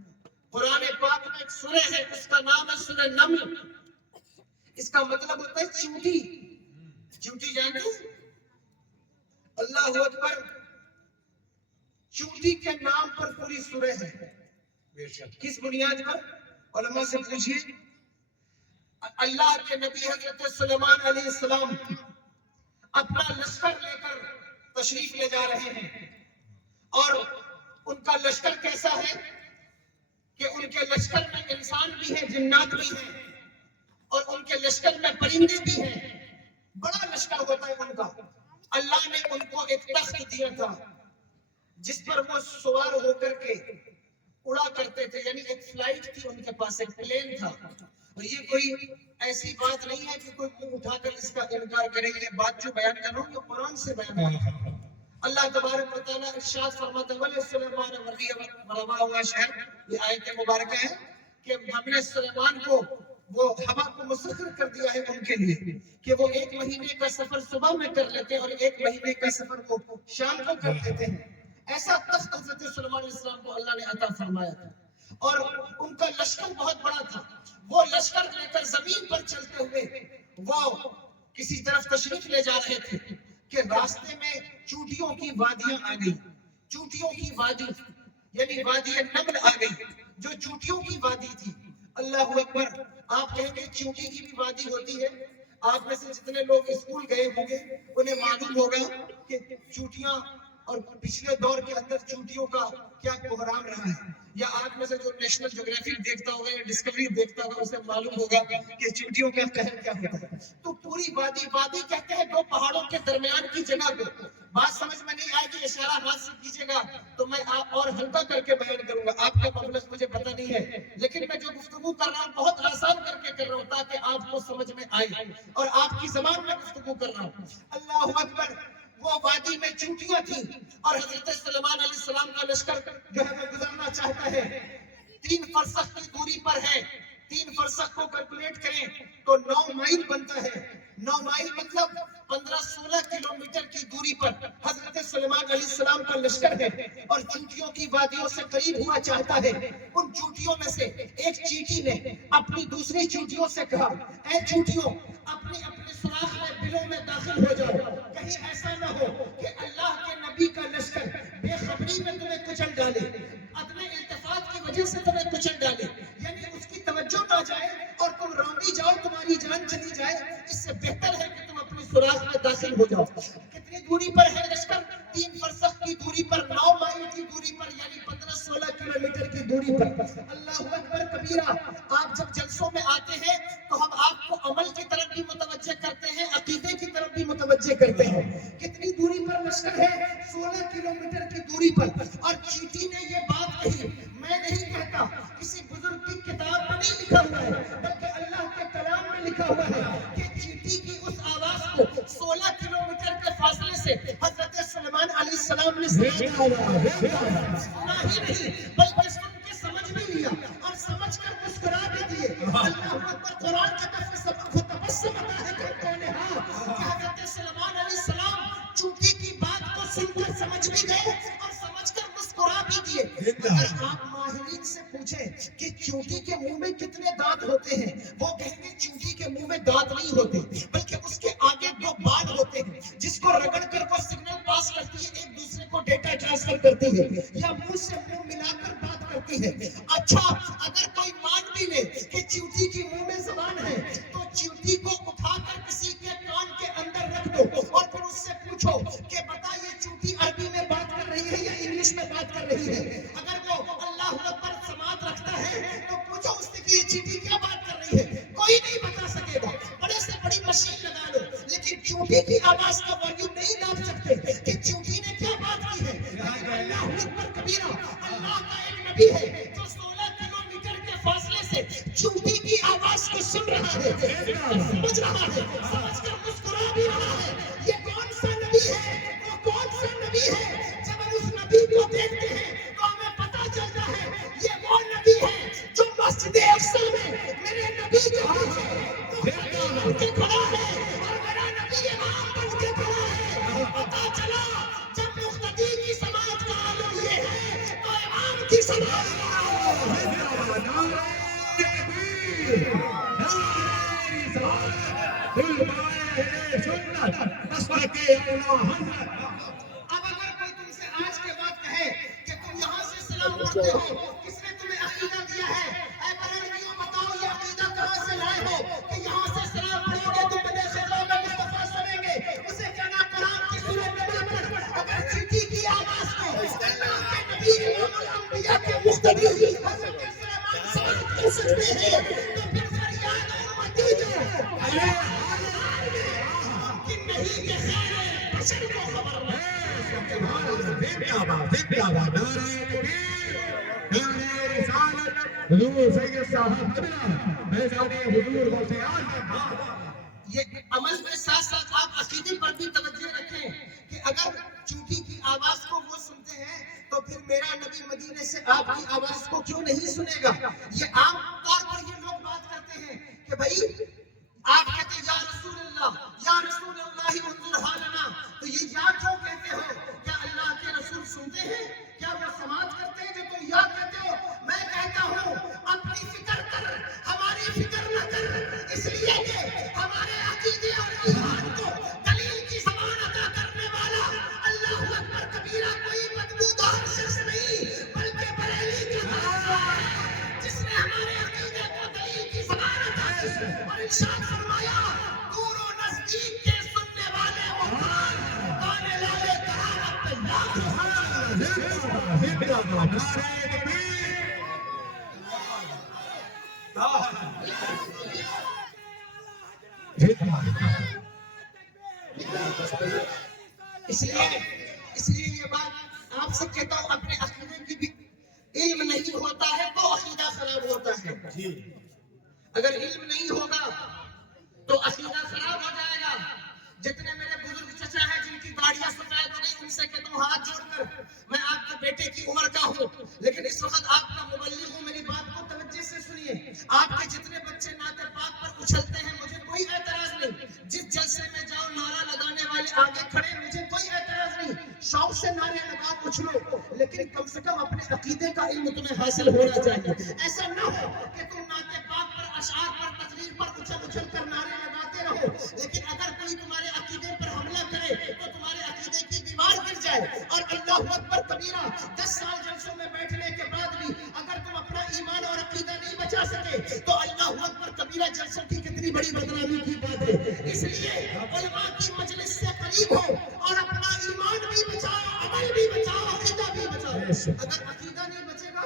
قرآن پاک میں ایک سورہ ہے، اس کا نام ہے سورہ نمل۔ اس کا مطلب ہوتا ہے چیونٹی۔ چیونٹی جانتے ہو؟ اللہ اکبر، چیونٹی کے نام پر پوری سورہ ہے۔ کس بنیاد پر؟ علماء سے پوچھئے۔ اللہ کے نبی حضرت سلیمان علیہ السلام اپنا لشکر لے کر تشریف لے جا رہے ہیں، اور ان کا لشکر کیسا ہے کہ ان کے لشکر میں انسان بھی ہیں، جنات بھی ہیں، اور ان کے لشکر میں پرندے بھی ہیں۔ بڑا لشکر ہوتا ہے ان کا۔ اللہ نے ان کو ایک تخت دیا تھا جس پر وہ سوار ہو کر کے اڑا کرتے تھے، یعنی ایک فلائٹ تھی ان کے پاس، ایک پلین تھا۔ اور یہ کوئی ایسی بات نہیں ہے کہ کوئی منہ اٹھا کر اس کا انکار کرے۔ یہ بات جو بیان کر رہا ہوں یہ قرآن سے بیان کر رہا ہوں۔ اللہ تبارک و تعالیٰ ارشاد فرماتا ہے وَلِ سُلَيْمَانَ وَرَوَاهُ شَهْرٌ، یہ آیت مبارکہ ہے کہ ہم نے سلیمان کو وہ ہوا کو مسخر کر دیا ہے ان کے لیے کہ وہ 1 مہینے کا سفر صبح میں کر لیتے ہیں اور 1 مہینے کا سفر کو شام کو کر لیتے ہیں۔ ایسا تخت حضرت سلیمان علیہ السلام کو اللہ نے عطا فرمایا تھا، اور ان کا لشکر بہت بڑا تھا۔ وہ لشکر لے کر زمین پر چلتے ہوئے وہ کسی طرف تشریف لے جا رہے تھے کہ راستے میں چونٹیوں کی وادیاں آ گئی۔ چونٹیوں کی وادی یعنی وادی نمل آ گئی، جو چونٹیوں کی وادی تھی۔ اللہ اکبر، آپ کہیں گے چونٹی کی بھی وادی ہوتی ہے؟ آپ میں سے جتنے لوگ اسکول گئے ہوں گے انہیں معلوم ہوگا کہ چونٹیاں اور پچھلے دور کے اندر چونٹیوں کا کیا بحران رہا ہے، یا آپ میں سے جو نیشنل جیوگرافی دیکھتا ہوگا یا ڈسکوری دیکھتا ہوگا اسے معلوم ہوگا کہ چونٹیوں کا قہر کیا ہوتا ہے۔ تو پوری وادی، وادی کہتے ہیں 2 پہاڑوں کے درمیان کی جگہ کو۔ بات سمجھ میں نہیں آئے گی، اشارہ ہاتھ سے کیجیے گا تو میں آپ اور ہلکا کر کے بیان کروں گا۔ آپ کا مبلغ مجھے پتہ نہیں ہے، لیکن میں جو گفتگو کر رہا ہوں بہت آسان کر کے کر رہا ہوں تاکہ آپ کو سمجھ میں آئے، اور آپ کی زبان میں گفتگو کر رہا ہوں۔ اللہ اکبر، وہ وادی میں چونٹیاں تھیں اور حضرت سلیمان علیہ السلام کا لشکر جو ہے وہ گزرنا چاہتا ہے. 3 فرسخ کی دوری پر ہے. 3 فرسخ کو کیلکولیٹ کریں تو 9 مائل بنتا ہے. 9 مائل مطلب 15-16 کلومیٹر کی دوری پر حضرت سلیمان علیہ السلام کا لشکر ہے اور چونٹیوں کی وادیوں سے قریب ہوا چاہتا ہے. ان چونٹیوں میں سے ایک چیٹی نے اپنی دوسری چونٹیوں سے کہا اے چونٹیوں اپنے اپنے سوراخ میں بلوں میں داخل ہو جاؤ, کہیں ایسا نہ ہو کہ اللہ کے نبی کا لشکر بے خبری میں تمہیں کچل ڈالے, عدم التفات کی وجہ سے تمہیں کچل ڈالے, یعنی اس کی توجہ نہ جائے اور تم روندی جاؤ, تمہاری جان چلی جائے. اس سے بہتر ہے کہ تم اپنی سوراخ میں داخل ہو جاؤ. کتنی دوری پر ہے لشکر؟ 3 فرسخ کی دوری پر, 9 مائل کی دوری پر, یعنی 15-16 کلومیٹر کی دوری پر. اللہ اکبر کبیرہ. آپ جب جلسوں میں آتے ہیں تو ہم آپ کو عمل کی طرف بھی متوجہ کرتے ہیں, عقیدے کی طرف بھی متوجہ کرتے ہیں. کتنی دوری پر لشکر ہے؟ 16 کلومیٹر کی دوری پر. اور چیٹی نے یہ بات کہی, میں نہیں کہتا, کسی بزرگ کی کتاب میں نہیں لکھا ہوا ہے بلکہ اللہ کے کلام میں لکھا ہوا ہے کہ چیٹی کی اس آواز کو 16 کلومیٹر کے فاصلے سے حضرت سلیمان علیہ السلام نے سنا ہی نہیں بلکہ سن کے سمجھ بھی لیا اور سمجھ کر مسکرا بھی دیے. اللہ اکبر. قرآن کا تبسم ہے کہ حضرت سلیمان علیہ السلام چونٹی کی بات کو سن کر سمجھ بھی گئے اور سمجھ کر مسکرا بھی دیے. اگر آپ ماہرین سے پوچھیں کہ چونٹی کے منہ میں کتنے دانت ہوتے ہیں, وہ کہیں گے چونٹی کے منہ میں دانت نہیں ہوتے بلکہ اس کے آگے 2 بال ہوتے ہیں جس کو رگڑ کر وہ سگنل پاس کرتی ہے, ایک دوسرے کو ڈیٹا ٹرانسفر کرتی ہے یا منہ سے منہ ملا کر بات کرتی ہے. اچھا اگر کوئی مان بھی لے کہ چونٹی کی منہ میں زبان ہے تو چونٹی کو اٹھا کر کسی کے کان کے اندر رکھ دو اور پھر اس سے پوچھو کہ بتا یہ چونٹی عربی میں بات کر رہی ہے یا انگلش میں بات کر رہی ہے. اگر وہ اللہ اکبر سماعت رکھتا ہے تو پوچھو اس سے کہ یہ چونٹی کیا بات کر رہی ہے, کوئی نہیں بتا سکے گا. بڑے سے بڑی مشین لگا لو لیکن چونٹی کی آواز کا والیوم نہیں ناپ سکتے کہ چونٹی نے کیا بات کی ہے. اللہ اکبر کبیرہ. اللہ کا ایک نبی ہے جو 16 کلومیٹر کے فاصلے سے چونٹی کی آواز کو سن رہا ہے, سمجھ رہا ہے, سمجھ کر مسکرا بھی رہا ہے. یہ کون سا نبی ہے؟ وہ کون سا نبی ہے؟ جب ہم اس نبی کو دیکھتے ہیں تو ہمیں پتا چلتا ہے یہ وہ نبی ہے جو مسجد اقصی میں میرے نبی کے پیچھے بن کے کھڑا ہے اور میرا نبی امام بن کے کھڑا ہے. پتا چلا جب مقتدی کی سماعت کا عالم یہ ہے تو امام کی سماعت کا اب اگر کوئی تم سے آج کے بعد کہے کہ تم یہاں سے سلام پڑھتے ہو, کس نے تمہیں عقیدہ دیا ہے؟ اے بریلویوں بتاؤ یہ عقیدہ کہاں سے لائے ہو کہ یہاں سے سلام پڑھیں گے تو بنے خیزوں میں مصطفیٰ سنیں گے؟ اسے کہنا قرآن کی سورۃ نبی پڑھ. اگر چیٹی کی آواز کو اللہ کے نبی امام الانبیاء کے مقتدی حضرت سلیمان سماعت کر سکتے ہیں تو پھر فریاد امتی جو ممکن نہیں کہ خیر بشر کو خبر نہ. یہ عمل کے ساتھ ساتھ آپ عقیدے پر بھی توجہ رکھیں کہ اگر چونٹی کی آواز کو وہ سنتے ہیں تو پھر میرا نبی مدینے سے آپ کی آواز کو کیوں نہیں سنے گا. یہ عام طور پر یہ لوگ بات کرتے ہیں کہ بھائی آپ کہتے ہیں یا رسول اللہ انظر حالنا, تو یہ یا کیوں کہتے ہو؟ کیا اللہ کے رسول سنتے ہیں؟ کیا وہ سماعت کرتے ہیں جو تم یا کہتے ہو؟ میں کہتا ہوں اپنی فکر کر, ہماری فکر نہ کر, اس لیے کہ ہمارے عقیدے اور ایمان کو دلیل کی زبان عطا کرنے والا اللہ اکبر کبیرہ کوئی بدبودار شخص نہیں بلکہ بریلی کا خاصہ ہے جس نے ہمارے عقیدے کو دلیل کی زبان عطا کی اور ارشاد فرمایا دور و نزدیک کے سننے والے مختار گانے والے کرامت اس لیے یہ بات آپ سے کہتا ہوں اپنے عقیدے کی بھی علم نہیں ہوتا ہے تو عقیدہ خراب ہوتا ہے. اگر علم نہیں ہوگا تو عقیدہ خراب ہو جائے گا. جتنے میرے بزرگ چچا ہیں جن کی داڑیاں سفید ہو لیکن کم سے کم اپنے عقیدے کا علم تمہیں حاصل ہونا چاہیے. ایسا نہ ہو کہ تم نعت پاک پر اشعار پر تقریر پر اچھل کر نعرے لگاتے رہو لیکن اگر کوئی تمہارے عقیدے پر حملہ کرے تو تمہارے عقیدے کی دیوار گر جائے. اور اللہ اکبر کبیرہ 10 سال جلسوں میں بیٹھنے کے بعد بھی اگر تم اپنا ایمان اور عقیدہ نہیں بچا سکے تو اللہ اکبر کبیرہ جلسوں کی کتنی بڑی بدنامی کی بات ہے. اس لیے علماء کی مجلس سے قریب ہو اور اپنا ایمان بھی بچاؤ, عمل بھی بچاؤ, عقیدہ بھی بچاؤ. اگر عقیدہ نہیں بچے گا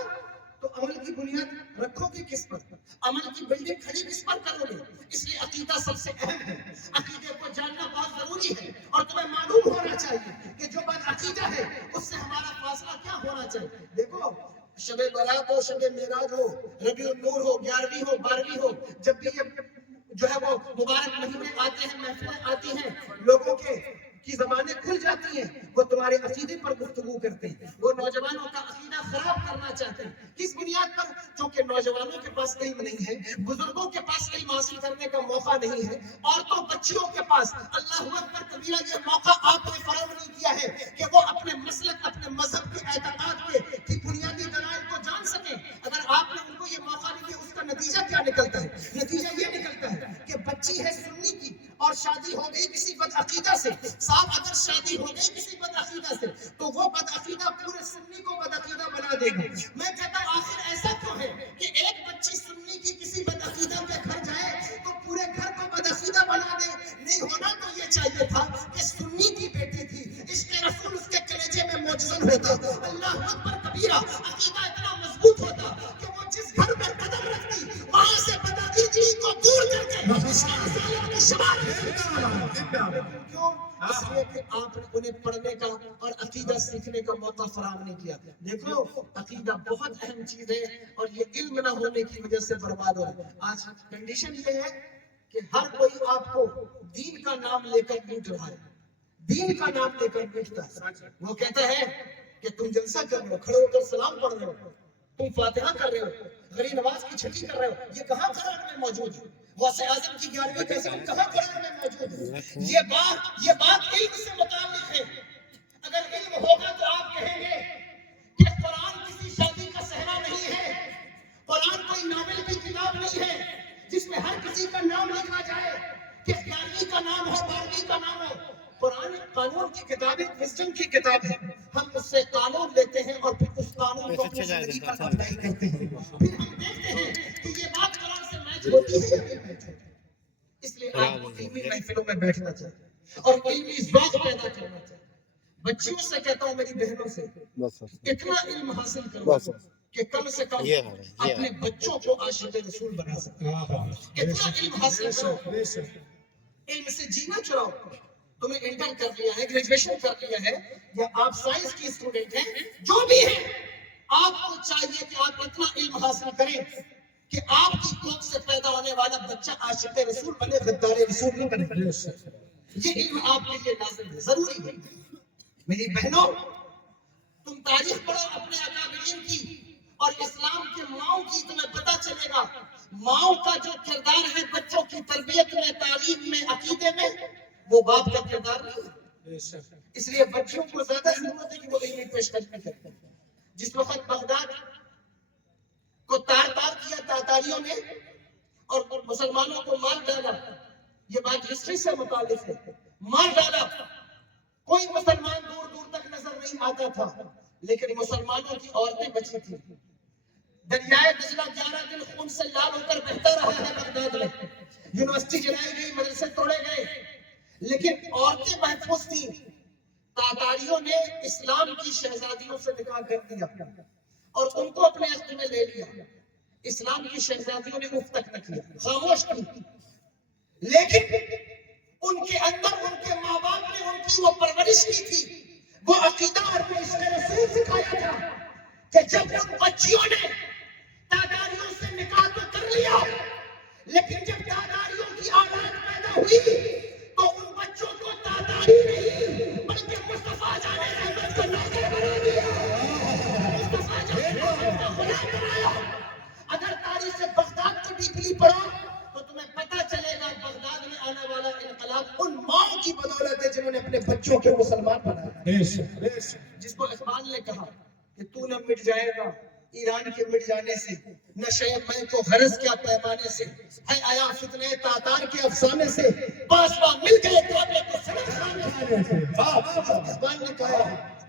تو عمل کی بنیاد رکھو گے کس پر, عمل کی بلڈنگ کھڑی کس پر کرو گے. اس لیے عقیدہ سب سے اہم ہے, عقیدے کو جاننا بہت ضروری ہے اور تمہیں معلوم ہونا چاہیے کہ جو بد عقیدہ ہے اس سے ہمارا فاصلہ کیا ہونا چاہیے. دیکھو شب برات ہو, شب معراج ہو, ربیع النور ہو, 11ویں ہو, 12ویں ہو, جب بھی یہ جو ہے وہ مبارک مہینے آتے ہیں, محفلیں آتی ہیں, لوگوں کی زبانیں کھل جاتی ہیں, وہ تمہارے عقیدے پر گفتگو کرتے ہیں, وہ نوجوانوں کا عقیدہ خراب کرنا چاہتے ہیں. کس بنیاد پر؟ چونکہ نوجوانوں کے پاس علم نہیں ہے, بزرگوں کے پاس علم حاصل کرنے کا موقع نہیں ہے, عورتوں بچیوں کے پاس اللہ اکبر کبیرہ یہ موقع آپ نے فراہم نہیں کیا ہے کہ وہ اپنے مسلک, اپنے مذہب کے اعتقاد کی بنیادی دلائل کو جان سکیں. اگر آپ نے ان کو یہ موقع نہیں دیا, اس کا نتیجہ کیا نکلتا ہے؟ نتیجہ یہ نکلتا ہے کہ بچی ہے سنی کی اور شادی ہو گئی کسی بد عقیدہ سے. صاحب اگر شادی ہو گئی کسی بد عقیدہ سے تو وہ بد عقیدہ پورے سنی کو بد عقیدہ بنا دے گا. میں کہتا ہوں آخر ایسا کیوں ہے کہ ایک بچی سنی کی کسی بد عقیدہ کے گھر جائے تو پورے گھر کو بد عقیدہ بنا دے؟ نہیں, ہونا تو یہ چاہیے تھا کہ سنی کی بیٹی تھی, عشق رسول اس کے کلیجے میں معجزن ہوتا, اللہ اکبر کبیرہ عقیدہ اتنا مضبوط ہوتا کہ وہ جس گھر پر قدم رکھتی وہاں سے بد عقیدگی کو دور کر کے کیوں؟ اس لیے کہ آپ نے انہیں پڑھنے کا اور عقیدہ سیکھنے کا موقع فراہم نہیں کیا. دیکھو عقیدہ بہت اہم چیز ہے اور یہ علم نہ ہونے کی وجہ سے برباد ہو رہا ہے. آج کنڈیشن یہ ہے کہ ہر کوئی آپ کو دین کا نام لے کر پیٹ رہا ہے, دین کا نام لے کر پیٹتا ہے. وہ کہتا ہے کہ تم جلسہ کر رہے ہو, کھڑے ہو کر سلام پڑھ رہے ہو, تم فاتحہ کر رہے ہو, غری نواز کی چھٹی کر رہے ہو, یہ کہاں قرآن میں موجود ہے؟ غوث اعظم کی 11ویں قسم کہاں قرآن میں موجود ہے؟ یہ بات علم سے متعلق ہے. اگر علم ہوگا تو آپ کہیں گے کہ قرآن کسی شادی کا صحرا نہیں ہے, قرآن کوئی ناول کی کتاب نہیں ہے جس میں ہر کسی کا نام لکھا جائے کہ 11ویں کا نام ہو, 12ویں کا نام ہو. قرآن قانون کی کتاب ہے, وزڈم کی کتاب ہے. ہم اس سے قانون لیتے ہیں اور پھر اس قانون کو اپنی زندگی پر اپلائی کرتے ہیں. پھر ہم دیکھتے ہیں کہ یہ بات قرآن سے میچ ہوتی ہے یا نہیں میچ ہوتی. اس لیے آپ کو علمی محفلوں میں بیٹھنا چاہیے اور علمی ذوق پیدا کرنا چاہیے. بچیوں سے کہتا ہوں, میری بہنوں سے, اتنا علم حاصل کرو کہ کم سے کم اپنے بچوں کو عاشق رسول بنا سکیں. اتنا علم حاصل کرو, علم سے جینا چراؤ. تم نے انٹر کر لیا ہے, گریجویشن کر لیا ہے, یا آپ سائنس کی اسٹوڈنٹ ہیں, جو بھی ہیں, آپ کو چاہیے کہ آپ اتنا علم حاصل کریں کہ آپ کی کوکھ سے پیدا ہونے والا بچہ عاشق رسول بنے, غدار رسول نہ بنے. یہ علم آپ کے لیے لازم ہے, ضروری ہے. میری بہنوں, تم تاریخ پڑھو اپنے اکابرین کی اور اسلام کے ماؤں کی, تمہیں پتہ چلے گا ماؤں کا جو کردار ہے بچوں کی تربیت میں, تعلیم میں, عقیدے میں, وہ باپ کا کردار نہیں ہے. اس لیے بچوں کو زیادہ ضرورت ہے کہ وہ علمی پیشکش کریں. جس وقت بغداد کو تار کیا تاتاریوں نے اور مسلمانوں کو مار ڈالا, یہ بات ہسٹری سے متعلق ہے, مار ڈالا, کوئی مسلمان دور دور تک نظر نہیں آتا تھا, لیکن مسلمانوں کی عورتیں بچی تھیں. دریائے دجلہ 11 دن خون سے لال ہو کر بہتا رہا ہے بغداد میں. یونیورسٹی جلائی گئی, مدرسے توڑے گئے, لیکن عورتیں محفوظ تھیں. تاتاریوں نے اسلام کی شہزادیوں سے نکاح کر دیا اور ان کو اپنے عہد میں لے لیا. اسلام کی شہزادیوں نے اف تک نہ کیا, خاموش تھی. لیکن ان کے اندر ان کے ماں باپ نے ان کی وہ پرورش کی تھی, وہ عقیدہ اور عشق رسول سکھایا تھا کہ جب ان بچیوں نے تاتاریوں سے نکاح تو کر لیا, لیکن جب تاتاریوں کی اولاد پیدا ہوئی تو ان بچوں کو تاتاری نہیں بلکہ مصطفیٰ جان احمد کو نوکر بنا دیا, مصطفیٰ جان احمد کو غلام بنایا. اگر تاریخ بغداد کو ڈیپلی پڑھو تو تمہیں پتہ چلے گا بغداد میں آنے والا انقلاب ان ماؤں کی بدولت ہے جنہوں نے اپنے بچوں کو مسلمان بنایا. جس کو اقبال نے کہا کہ تو نہ مٹ جائے گا ایران کے مٹ جانے سے، نشے میں کو غرض کیا پیمانے سے، ہے آیا فتنے تاتار کے افسانے سے، پاسباں مل گئے کعبے کے سرے خانے سے۔ اقبال نے کہا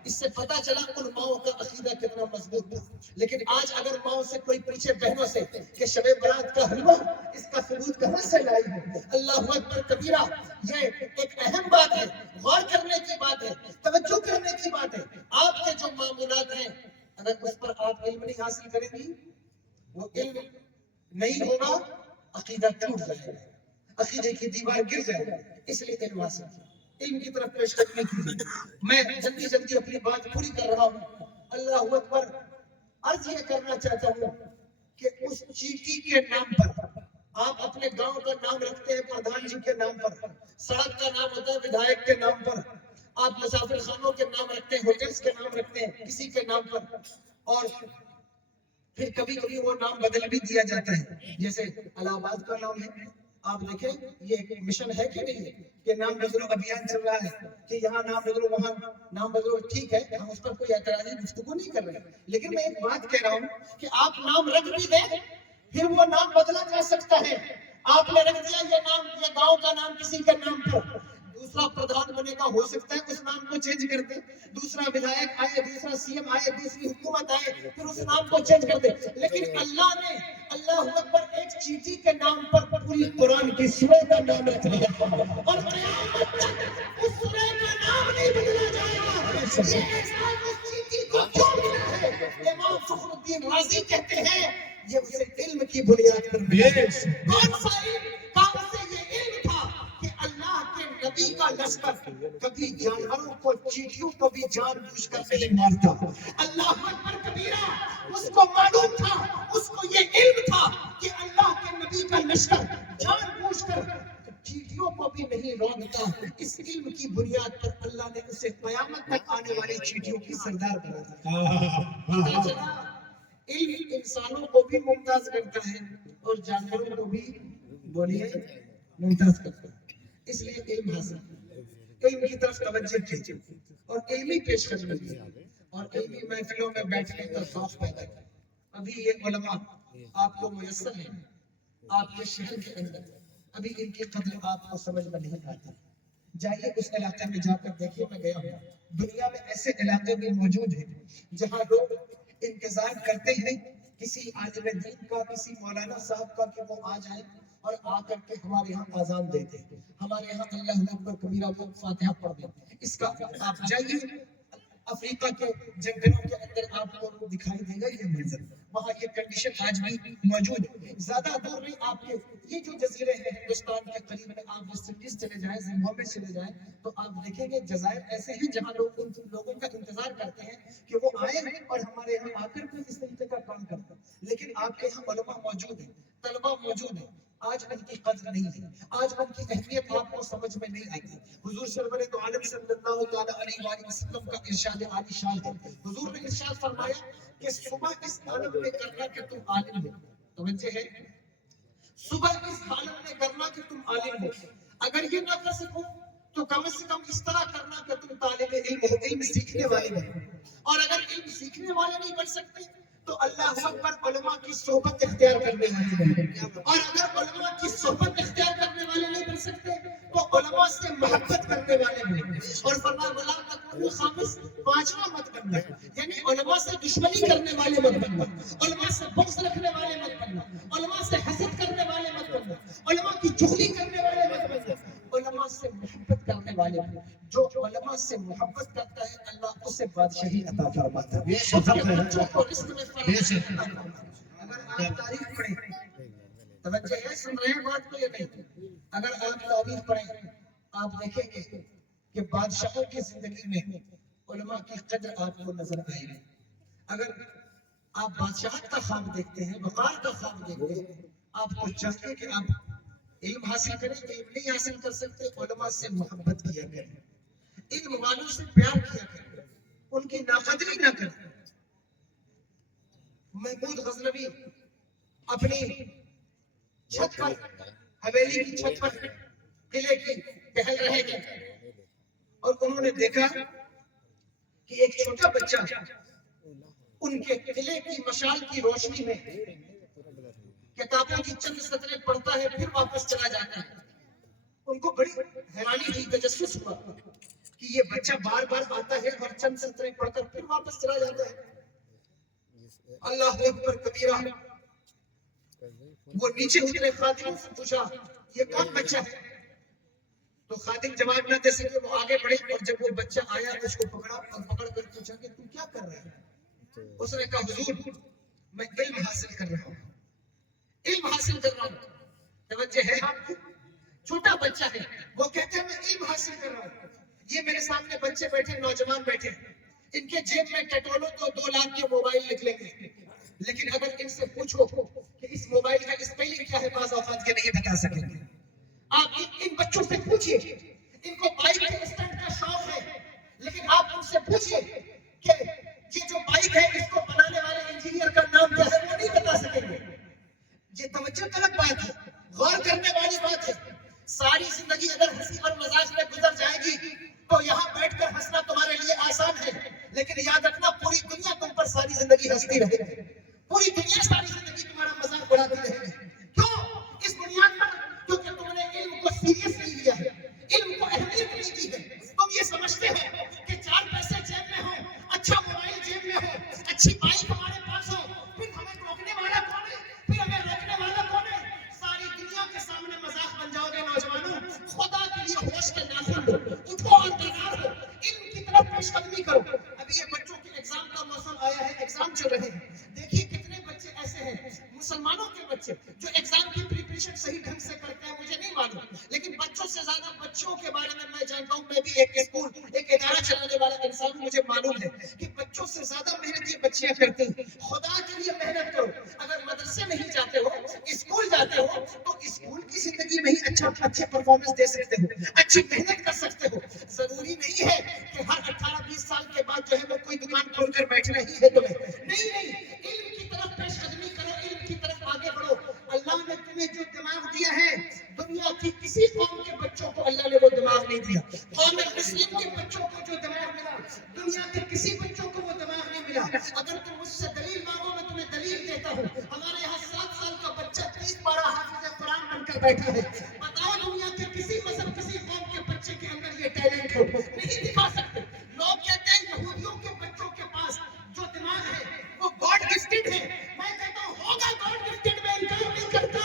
اس سے پتا چلا ان ماؤں کا عقیدہ کتنا مضبوط تھا۔ لیکن آج اگر ماؤں سے کوئی پوچھے بہنوں سے کہ شب برات کا حلوہ اس کا ثبوت کہاں سے لائی ہے، اللہ اکبر کبیرہ، یہ ایک اہم بات ہے، غور کرنے کی بات ہے، توجہ کرنے کی بات ہے۔ آپ کے جو معمولات ہیں اگر اس پر آپ علم نہیں حاصل کریں گی، وہ علم نہیں ہوگا، عقیدہ ٹوٹ جائے گا، عقیدے کی دیوار گر جائے گا۔ اس لیے علم حاصل کیا، علم کی طرف پیش قدمی کی۔ میں جلدی اپنی بات پوری کر رہا ہوں۔ اللہ اکبر، عرض یہ کرنا چاہتا ہوں کہ اس چیٹی کے نام پر آپ اپنے گاؤں کا نام رکھتے ہیں پردھان جی کے نام پر، سڑک کا نام ہوتا ہے ودھائک کے نام پر، آپ مسافر خانوں کے نام رکھتے ہیں، ہوٹلز کے نام رکھتے ہیں کسی کے نام پر، اور پھر کبھی کبھی وہ نام بدل بھی دیا جاتا ہے۔ جیسے الہ آباد کا نام ہے، آپ دیکھیں یہ ایک مشن ہے کہ نہیں ہے کہ نام بدلو ابھیان چل رہا ہے کہ یہاں نام بدلو وہاں نام بدلو، ٹھیک ہے، ہم اس پر کوئی اعتراضی گفتگو نہیں کر رہے، لیکن میں ایک بات کہہ رہا ہوں کہ آپ نام رکھ بھی دیں پھر وہ نام بدلا جا سکتا ہے۔ آپ نے رکھ دیا یہ نام، یہ گاؤں کا نام کسی کے نام پر، دوسرا پردھان بنے کا ہو سکتا ہے اس نام کو چینج کر دے، دوسرا ودھائک آئے، دوسرا سی ایم آئے، دوسری حکومت آئے، پھر اس نام کو چینج کر دے، لیکن اللہ نے اللہ اکبر ایک چیٹی کے نام پر پوری قرآن کی سورہ کا نام رکھ دیا، اور قیامت تک اس سورہ کا نام نہیں بدلا جائے گا۔ یہ احساس اس چیٹی کو کیوں ملا ہے؟ امام فخر الدین رازی کہتے ہیں یہ اسے علم کی بنیاد پر ملا۔ کون سا علم؟ کہاں سے یہ علم تھا کہ اللہ کے نبی کا لشکر کبھی جانوروں کو، چیٹیوں کو بھی جان بوجھ کر نہیں مارتا۔ اللہ اکبر کبیرہ، اس کو معلوم تھا، اس کو یہ علم تھا کہ اللہ کے نبی کا لشکر جان بوجھ کر چیٹیوں کو بھی نہیں روکتا۔ اس علم کی بنیاد پر اللہ نے اسے قیامت تک آنے والی چیٹیوں کی سردار بنا دیا۔ علم انسانوں کو بھی ممتاز کرتا ہے اور جانوروں کو بھی، بولیے، ممتاز کرتا ہے۔ اس لیے علم حاصل کریں، علم کی طرف توجہ کیجیے اور علمی پیش قدمی کیجیے اور علمی محفلوں میں بیٹھنے کا ذوق پیدا کریں۔ ابھی یہ علماء آپ کو میسر ہیں آپ کے شہر کے اندر، ابھی ان کی قدر آپ کو سمجھ میں نہیں آتی۔ جائیے اس علاقے میں جا کر دیکھیے، میں گیا ہوں، دنیا میں ایسے علاقے بھی موجود ہیں جہاں لوگ انتظار کرتے ہیں کسی عالم دین کا، کسی مولانا صاحب کا کہ وہ آ جائیں اور آ کر کے ہمارے یہاں اذان دے دیں، ہمارے یہاں اللہ اکبر کبیرہ کو فاتحہ پڑھ دیں۔ اس کا آپ جائیے افریقہ کے جنگلوں کے اندر آپ کو دکھائی دے گا یہ منظر، وہاں یہ کنڈیشن آج بھی موجود ہے۔ زیادہ دور نہیں، آپ کے یہ جو جزیرے ہیں ہندوستان کے قریب میں، آپ ویسٹ انڈیز چلے جائیں، زمبابوے چلے جائیں، تو آپ دیکھیں گے جزائر ایسے ہیں جہاں لوگ ان لوگوں کا انتظار کرتے ہیں کہ وہ آئے اور ہمارے یہاں آ کر کوئی اس طریقے کا کام کرتے ہیں۔ لیکن آپ کے یہاں علماء موجود ہیں، طلباء موجود ہیں، آج ان کی قدر نہیں ہے، آج ان کی اہمیت آپ کو سمجھ میں نہیں آتی۔ حضور سرور دو عالم صلی اللہ تعالی علیہ وآلہ وسلم کا ارشاد عالی شان ہے، حضور نے ارشاد فرمایا کہ صبح اس عالم میں کرنا کہ تم عالم ہو، توجہ ہے، صبح اس عالم میں کرنا کہ تم عالم ہو، اگر یہ نہ کر سکو تو کم سے کم اس طرح کرنا کہ تم طالب علم ہو، علم سیکھنے والے بنو، اور اگر علم سیکھنے والے نہیں بن سکتے تو اللہ اکبر علماء کی صحبت اختیار کرنے والے بنو، اور اگر علماء کی صحبت اختیار کرنے والے نہیں بن سکتے تو علماء سے محبت کرنے والے بنو، اور فرمایا ولا تکونوا خامس، پانچواں مت بننا، یعنی علماء سے دشمنی کرنے والے مت بننا، علماء سے بغض رکھنے والے مت بننا، علماء سے حسد کرنے والے مت بننا، علماء کی چغلی کرنے والے مت بننا، علماء سے محبت کرنے والے بننا۔ جو علماء سے محبت کرتا ہے اللہ اسے بادشاہی عطا فرماتا ہے، اس کے بچوں کو رزق میں فراخی عطا فرماتا ہے۔ اگر آپ تاریخ پڑھیں، توجہ ہے، سن رہے ہیں بات کو یا نہیں؟ اگر آپ تاریخ پڑھیں آپ دیکھیں گے کہ بادشاہوں کی زندگی میں علماء کی قدر آپ کو نظر آئے گی۔ اگر آپ بادشاہت کا خواب دیکھتے ہیں، وقار کا خواب دیکھتے ہیں، آپ کو چاہیے کہ آپ علم حاصل کریں، علم نہیں حاصل کر سکتے علماء سے محبت کیا کریں، علم والوں سے پیار کیا کریں، ان کی ناقدری نہ کریں۔ محمود غزنوی اپنی چھت پر، حویلی کی چھت پر قلعے کی ٹہل رہے تھے اور انہوں نے دیکھا کہ ایک چھوٹا بچہ ان کے قلعے کی مشال کی روشنی میں کتابوں کی چند سطریں پڑھتا ہے پھر واپس چلا جاتا ہے. ان کو بڑی حیرانی ہوئی, تجسس ہوا کہ یہ بچہ بار بار آتا ہے اور چند سطریں پڑھ کر پھر واپس چلا جاتا ہے. اللہ اکبر کبیرہ. وہ نیچے اترے, خادموں سے پوچھا یہ کون بچہ ہے؟ تو خادم جواب نہ دے سکے, وہ آگے بڑھے اور جب وہ بچہ آیا اس کو پکڑا اور پکڑ کر پوچھا کہ تو کیا کر رہا ہے؟ اس نے کہا حضور میں علم حاصل کر رہا ہوں, علم حاصل کر رہا ہوں. توجہ ہے آپ کی؟ چھوٹا بچہ ہے, وہ کہتے ہیں میں علم حاصل کر رہا ہوں. یہ میرے سامنے بچے بیٹھے, نوجوان بیٹھے, ان کے جیب میں ٹٹولو تو 2 لاکھ کے موبائل نکلیں گے, لیکن اگر ان سے پوچھو کہ اس موبائل کا اسپیلنگ کیا ہے, بعض اوقات کے نہیں بتا سکیں گے. آپ ان بچوں سے پوچھئے, ان کو بائک کے اسٹنٹ کا شوق ہے, لیکن آپ ان سے پوچھئے کہ یہ جو بائک ہے اس کو بنانے والے انجینئر کا نام کیا ہے, وہ نہیں بتا سکیں گے. یہ توجہ طلب بات ہے, غور کرنے والی بات ہے. ساری زندگی اگر ہنسی اور مزاج میں گزر جائے گی تو یہاں بیٹھ کر ہنسنا تمہارے لیے آسان ہے, لیکن یاد رکھنا پوری دنیا تم پر ساری زندگی ہنستی رہے گی, پوری دنیا ساری زندگی تمہارا مذاق اڑاتی رہے گی. کیوں؟ اس بنیاد پر کیونکہ تم نے علم کو سیریس نہیں لیا ہے, علم کو اہمیت نہیں دی ہے. تم یہ سمجھتے ہو کہ 4 پیسے جیب میں ہو, اچھا موبائل جیب میں ہو, اچھی بائک ہمارے پاس ہو, پھر ہمیں روکنے والا کون ہے, پھر ہمیں روکنے والا کون ہے؟ ساری دنیا کے سامنے مذاق بن جاؤ گے نوجوانوں. خدا کے لیے ہوش کے ناخن دو, اٹھو اور بیدار ہو, علم کی طرف پیش قدمی کرو. ابھی یہ بچوں کے ایگزام کا موسم آیا ہے, ایگزام چل رہے ہیں. دیکھیے کتنے بچے ایسے ہیں, مسلمانوں کے بچے جو ایگزام کی پریپریشن صحیح ڈھنگ سے کرتے ہیں, مجھے نہیں معلوم, لیکن بچوں سے زیادہ بچوں کے بارے میں جانتا ہوں. میں بھی ایک اسکول, ایک ادارہ چلانے والا انسان ہوں, مجھے معلوم ہے کہ بچوں سے زیادہ محنت یہ بچیاں کرتی ہیں. خدا کے لیے محنت کرو. اگر مدرسے نہیں جاتے ہو, اسکول جاتے ہو, تو اسکول کی زندگی میں ہی اچھے پرفارمنس دے سکتے ہو, اچھی محنت کر سکتے ہو. ضروری نہیں ہے کہ ہر 18-20 سال کے بعد جو ہے وہ کوئی دکان کھول کر بیٹھنا ہی ہے تمہیں. نہیں, علم کی طرف پیش قدمی کرو, علم کی طرف آگے بڑھو. اللہ نے تمہیں جو دماغ دیا ہے, دنیا کی کسی قوم کے بچوں کو اللہ نے وہ دماغ نہیں دیا. قوم مسلم کے بچوں کو جو دماغ ملا, دنیا کے کسی بچوں کو وہ دماغ نہیں ملا. اگر تم مجھ سے دلیل مانگو, میں تمہیں دلیل دیتا ہوں. ہمارے یہاں 7 سال کا بچہ 30 پارہ حافظ قرآن بن کر بیٹھا ہے. بتاؤ دنیا کے کسی مذہب, کسی قوم کے بچے کے اندر یہ ٹیلنٹ ہو, نہیں دکھا سکتے. لوگ کہتے ہیں یہودیوں کے بچوں کے پاس جو دماغ ہے وہ گاڈ گفٹڈ ہے. میں کہتا ہوں ہوگا گاڈ گفٹڈ, میں انکار نہیں کرتا,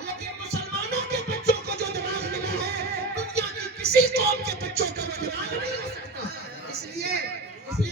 لیکن مسلمانوں کے بچوں کو جو دماغ ملا ہے, دنیا کی کسی قوم کے بچوں کا وہ دماغ نہیں ہو سکتا. اس لیے کہ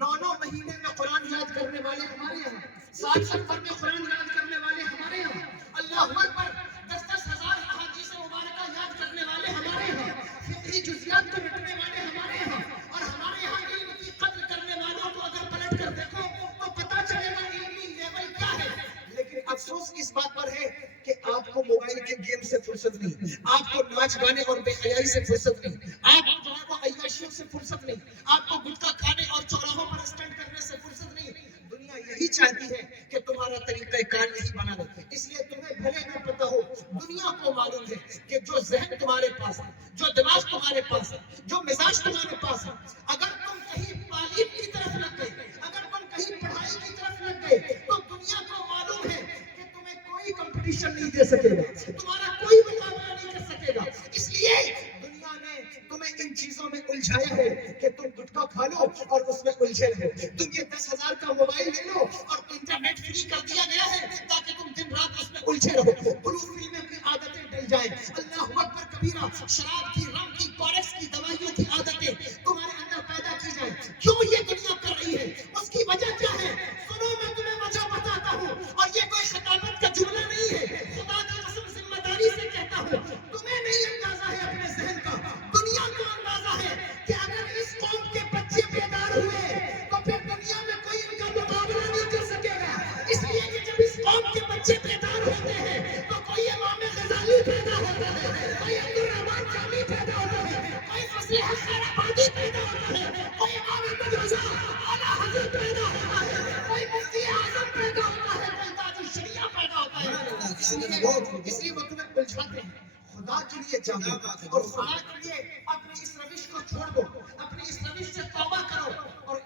9 مہینے میں قرآن یاد کرنے والے ہمارے یہاں, 7 سفر میں قرآن یاد کرنے والے ہمارے یہاں, اللہ اکبر 10-10 ہزار احادیث مبارکہ یاد کرنے والے ہمارے یہاں, فقہی جزیات کو رٹنے والے ہمارے یہاں. اور ہمارے یہاں علم کی قدر کرنے والوں کو اگر پلٹ کر دیکھو تو پتا چلے گا علمی لیول کیا ہے. لیکن افسوس اس بات پر ہے کہ آپ کو موبائل کے گیم سے فرصت نہیں, آپ کو ناچ گانے اور بے حیائی سے فرصت نہیں, آپ جو ہے وہ عیاشیوں سے فرصت نہیں, آپ کو گٹکا کھانے اور چوراہوں پر اسٹنٹ کرنے سے فرصت نہیں. دنیا یہی چاہتی ہے کہ تمہارا طریقہ کار نہیں بنا لے. اس لیے تمہیں بھلے نہ پتا ہو, دنیا کو معلوم ہے کہ جو ذہن تمہارے پاس ہے, جو دماغ تمہارے پاس ہے, جو مزاج تمہارے پاس ہے, اگر تم کہیں تعلیم کی طرف لگ گئے, اگر تم کہیں پڑھائی کی طرف لگ گئے, تو دنیا کو معلوم ہے کہ تمہیں کوئی کمپٹیشن نہیں دے سکے گا, تمہارا کوئی مقابلہ نہیں کر سکے گا. اس لیے دنیا نے تمہیں ان چیزوں میں الجھایا ہے کہ تم گٹکا کھا لو اور اس میں الجھے رہو. تم یہ 10,000 کا موبائل لے لو اور انٹرنیٹ فری کر دیا گیا ہے تاکہ تم دن رات اس میں الجھے رہو. بلو فلموں کی عادتیں ڈل جائیں, اللہ اکبر کبیرہ, شراب کی, رم کی, کورکس کی, دوائیوں کی عادتیں تمہارے اندر پیدا کی جائیں. کیوں یہ دنیا کر رہی ہے, اس کی وجہ کیا ہے؟ سنو میں تمہیں وجہ بتاتا ہوں, اور یہ کوئی خطابت کا جملہ نہیں ہے, خدا کی قسم ذمہ داری سے کہتا ہوں. تمہیں نہیں اندازہ ہے اپنے ذہن کا, دنیا کو اندازہ ہے کہ اگر اس قوم کے بچے بیدار ہوئے تو پھر دنیا میں کوئی ان کا مقابلہ نہیں کر سکے گا. اس لیے کہ جب اس قوم کے بچے بیدار ہوتے ہیں تو کوئی امام غزالی پیدا ہوتا ہے, کوئی عبدالرحمن جامی پیدا ہوتا ہے, کوئی فصیح خیر آبادی پیدا ہوتا ہے, کوئی امام احمد رضا اعلیٰ حضرت پیدا ہوتا ہے, کوئی مفتی اعظم پیدا ہوتا ہے, کوئی تاج الشریعہ پیدا ہوتا ہے. اس لیے وہ تمہیں الجھاتے ہیں. خدا کے لیے جاؤ اور خدا کے لیے اپنی اس روش کو چھوڑ دو, اپنی اس روش سے توبہ کرو اور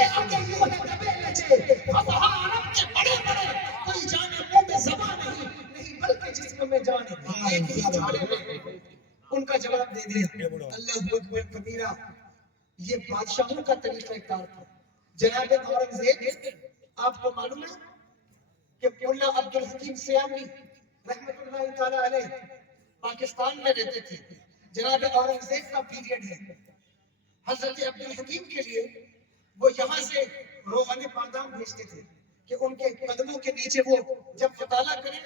میرے آگے یوں ہے دبے لچے فصحا عرب کے بڑے بڑے کوئی جانے منہ میں زبان نہیں بلکہ جسم میں جان ہے ایک ہی جھالے میں ان کا جواب دے دیا اللہ اکبر کبیرہ یہ بادشاہوں کا طریقہ کار تھا جناب اورنگزیب آپ کو معلوم ہے کہ ملا عبد الحکیم سیامی رحمت اللہ تعالی علیہ پاکستان میں رہتے تھے جناب اورنگزیب کا پیریڈ ہے حضرت عبد الحکیم کے لیے وہ یہاں سے روغن بادام بھیجتے تھے کہ ان کے قدموں کے نیچے وہ جب مطالعہ کریں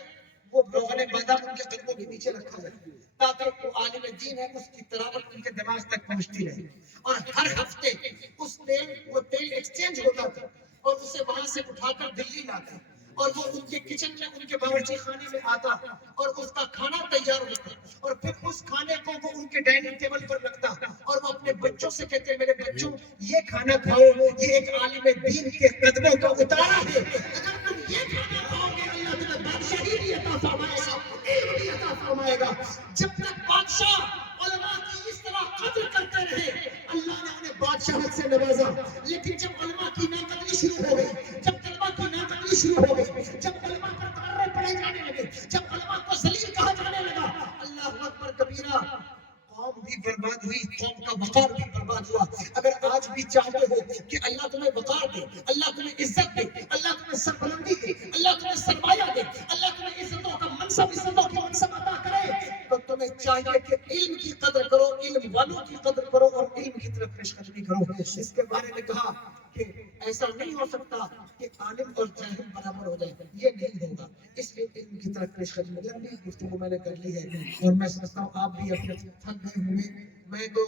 وہ روغن بادام ان کے قدموں کے نیچے رکھا جائے تاکہ وہ عالم دین ہے اس کی تلاوت ان کے دماغ تک پہنچتی رہے اور ہر ہفتے وہ تیل ایکسچینج ہوتا تھا اور اسے وہاں سے اٹھا کر دلی لاتے اور وہ ان کے کچن میں ان کے باورچی خانے میں آتا اور اس کا کھانا تیار ہوتا اور پھر اس کھانے کو وہ ان کے ڈائننگ ٹیبل پر رکھتا اور وہ اپنے بچوں سے کہتے میرے بچوں یہ کھانا کھاؤ یہ ایک عالم دین کے قدموں کا اتارا ہے اگر تم یہ کھانا کھاؤ گے اللہ تمہیں بادشاہی بھی عطا فرمائے گا علم بھی عطا فرمائے گا جب تک بادشاہ علماء کی اس طرح قدر کرتے رہے اللہ نے انہیں بادشاہت سے نوازا لیکن جب علماء کی ناقدری شروع ہو گئی جب طلباء کی ناقدری شروع ہو گئی جب علماء پر تمرے پڑے جانے لگے جب علماء کو ذلیل کہا جانے لگا اللہ اکبر کبیرہ قوم بھی برباد ہوئی قوم کا وقار بھی برباد ہوا اگر آج بھی چاہتے ہو کہ اللہ تمہیں وقار دے اللہ تمہیں عزت دے اللہ تمہیں سربلندی دے اللہ تمہیں سرمایہ دے اللہ تمہیں عزتوں کا عزتوں کی منصب عطا کرے تو تمہیں چاہیے کہ علم کی قدر کرو علم والوں کی قدر کرو اور علم کی طرف پیش قدمی کرو اس کے بارے میں کہا کہ ایسا نہیں ہو سکتا کہ عالم اور جاہل برابر ہو جائے یہ نہیں ہوگا اس لیے علم کی طرف پیش قدمی لمبی گفتگو میں نے کر لی ہے اور میں سمجھتا ہوں آپ بھی اپنے تھک گئے ہوئے میں تو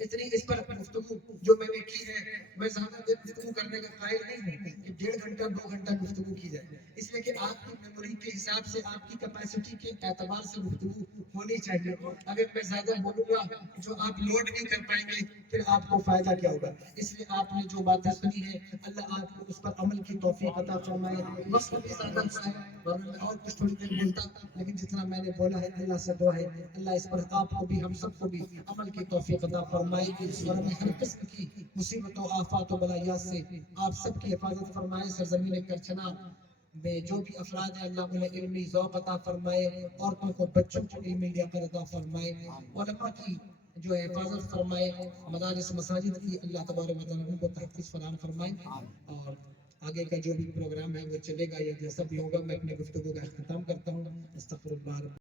اتنی اس پر گفتگو جو میں نے کی ہے میں زیادہ دیر گفتگو کرنے کا قائل نہیں ہوں کہ 1.5 گھنٹہ 2 گھنٹہ گفتگو کی جائے اس لیے کہ آپ کی میموری کے حساب سے آپ کی کیپیسٹی کے اعتبار سے گفتگو ہونی چاہیے اگر میں زیادہ بولوں گا جو آپ لوڈ نہیں کر پائیں گے پھر آپ کو فائدہ کیا ہوگا اس لیے آپ نے جو باتیں سنی ہے اللہ آپ کو اس پر عمل کی توفیق عطا فرمائے وقت بھی زیادہ ہوا ہے ورنہ میں اور کچھ تھوڑی دیر بولتا لیکن جتنا میں نے بولا ہے اللہ سے دعا ہے اللہ اس پر آپ کو بھی ہم سب کو بھی عمل کی توفیق عطا فرمائے اور ہمیں ہر قسم کی مصیبتوں آفات و بلایات سے آپ سب کی حفاظت فرمائے سرزمین کرچنا میں جو بھی افراد ہیں اللہ انہیں علمی ذوق عطا فرمائے عورتوں کو بچوں کو علمی لیاقت عطا فرمائے علماء کی جو حفاظت فرمائے مدارس مساجد کی اللہ تبارک و تعالیٰ ان کو تحفظ فراہم فرمائے اور آگے کا جو بھی پروگرام ہے وہ چلے گا یا جیسا بھی ہوگا میں اپنے گفتگو کا اختتام کرتا ہوں استغفر اللہ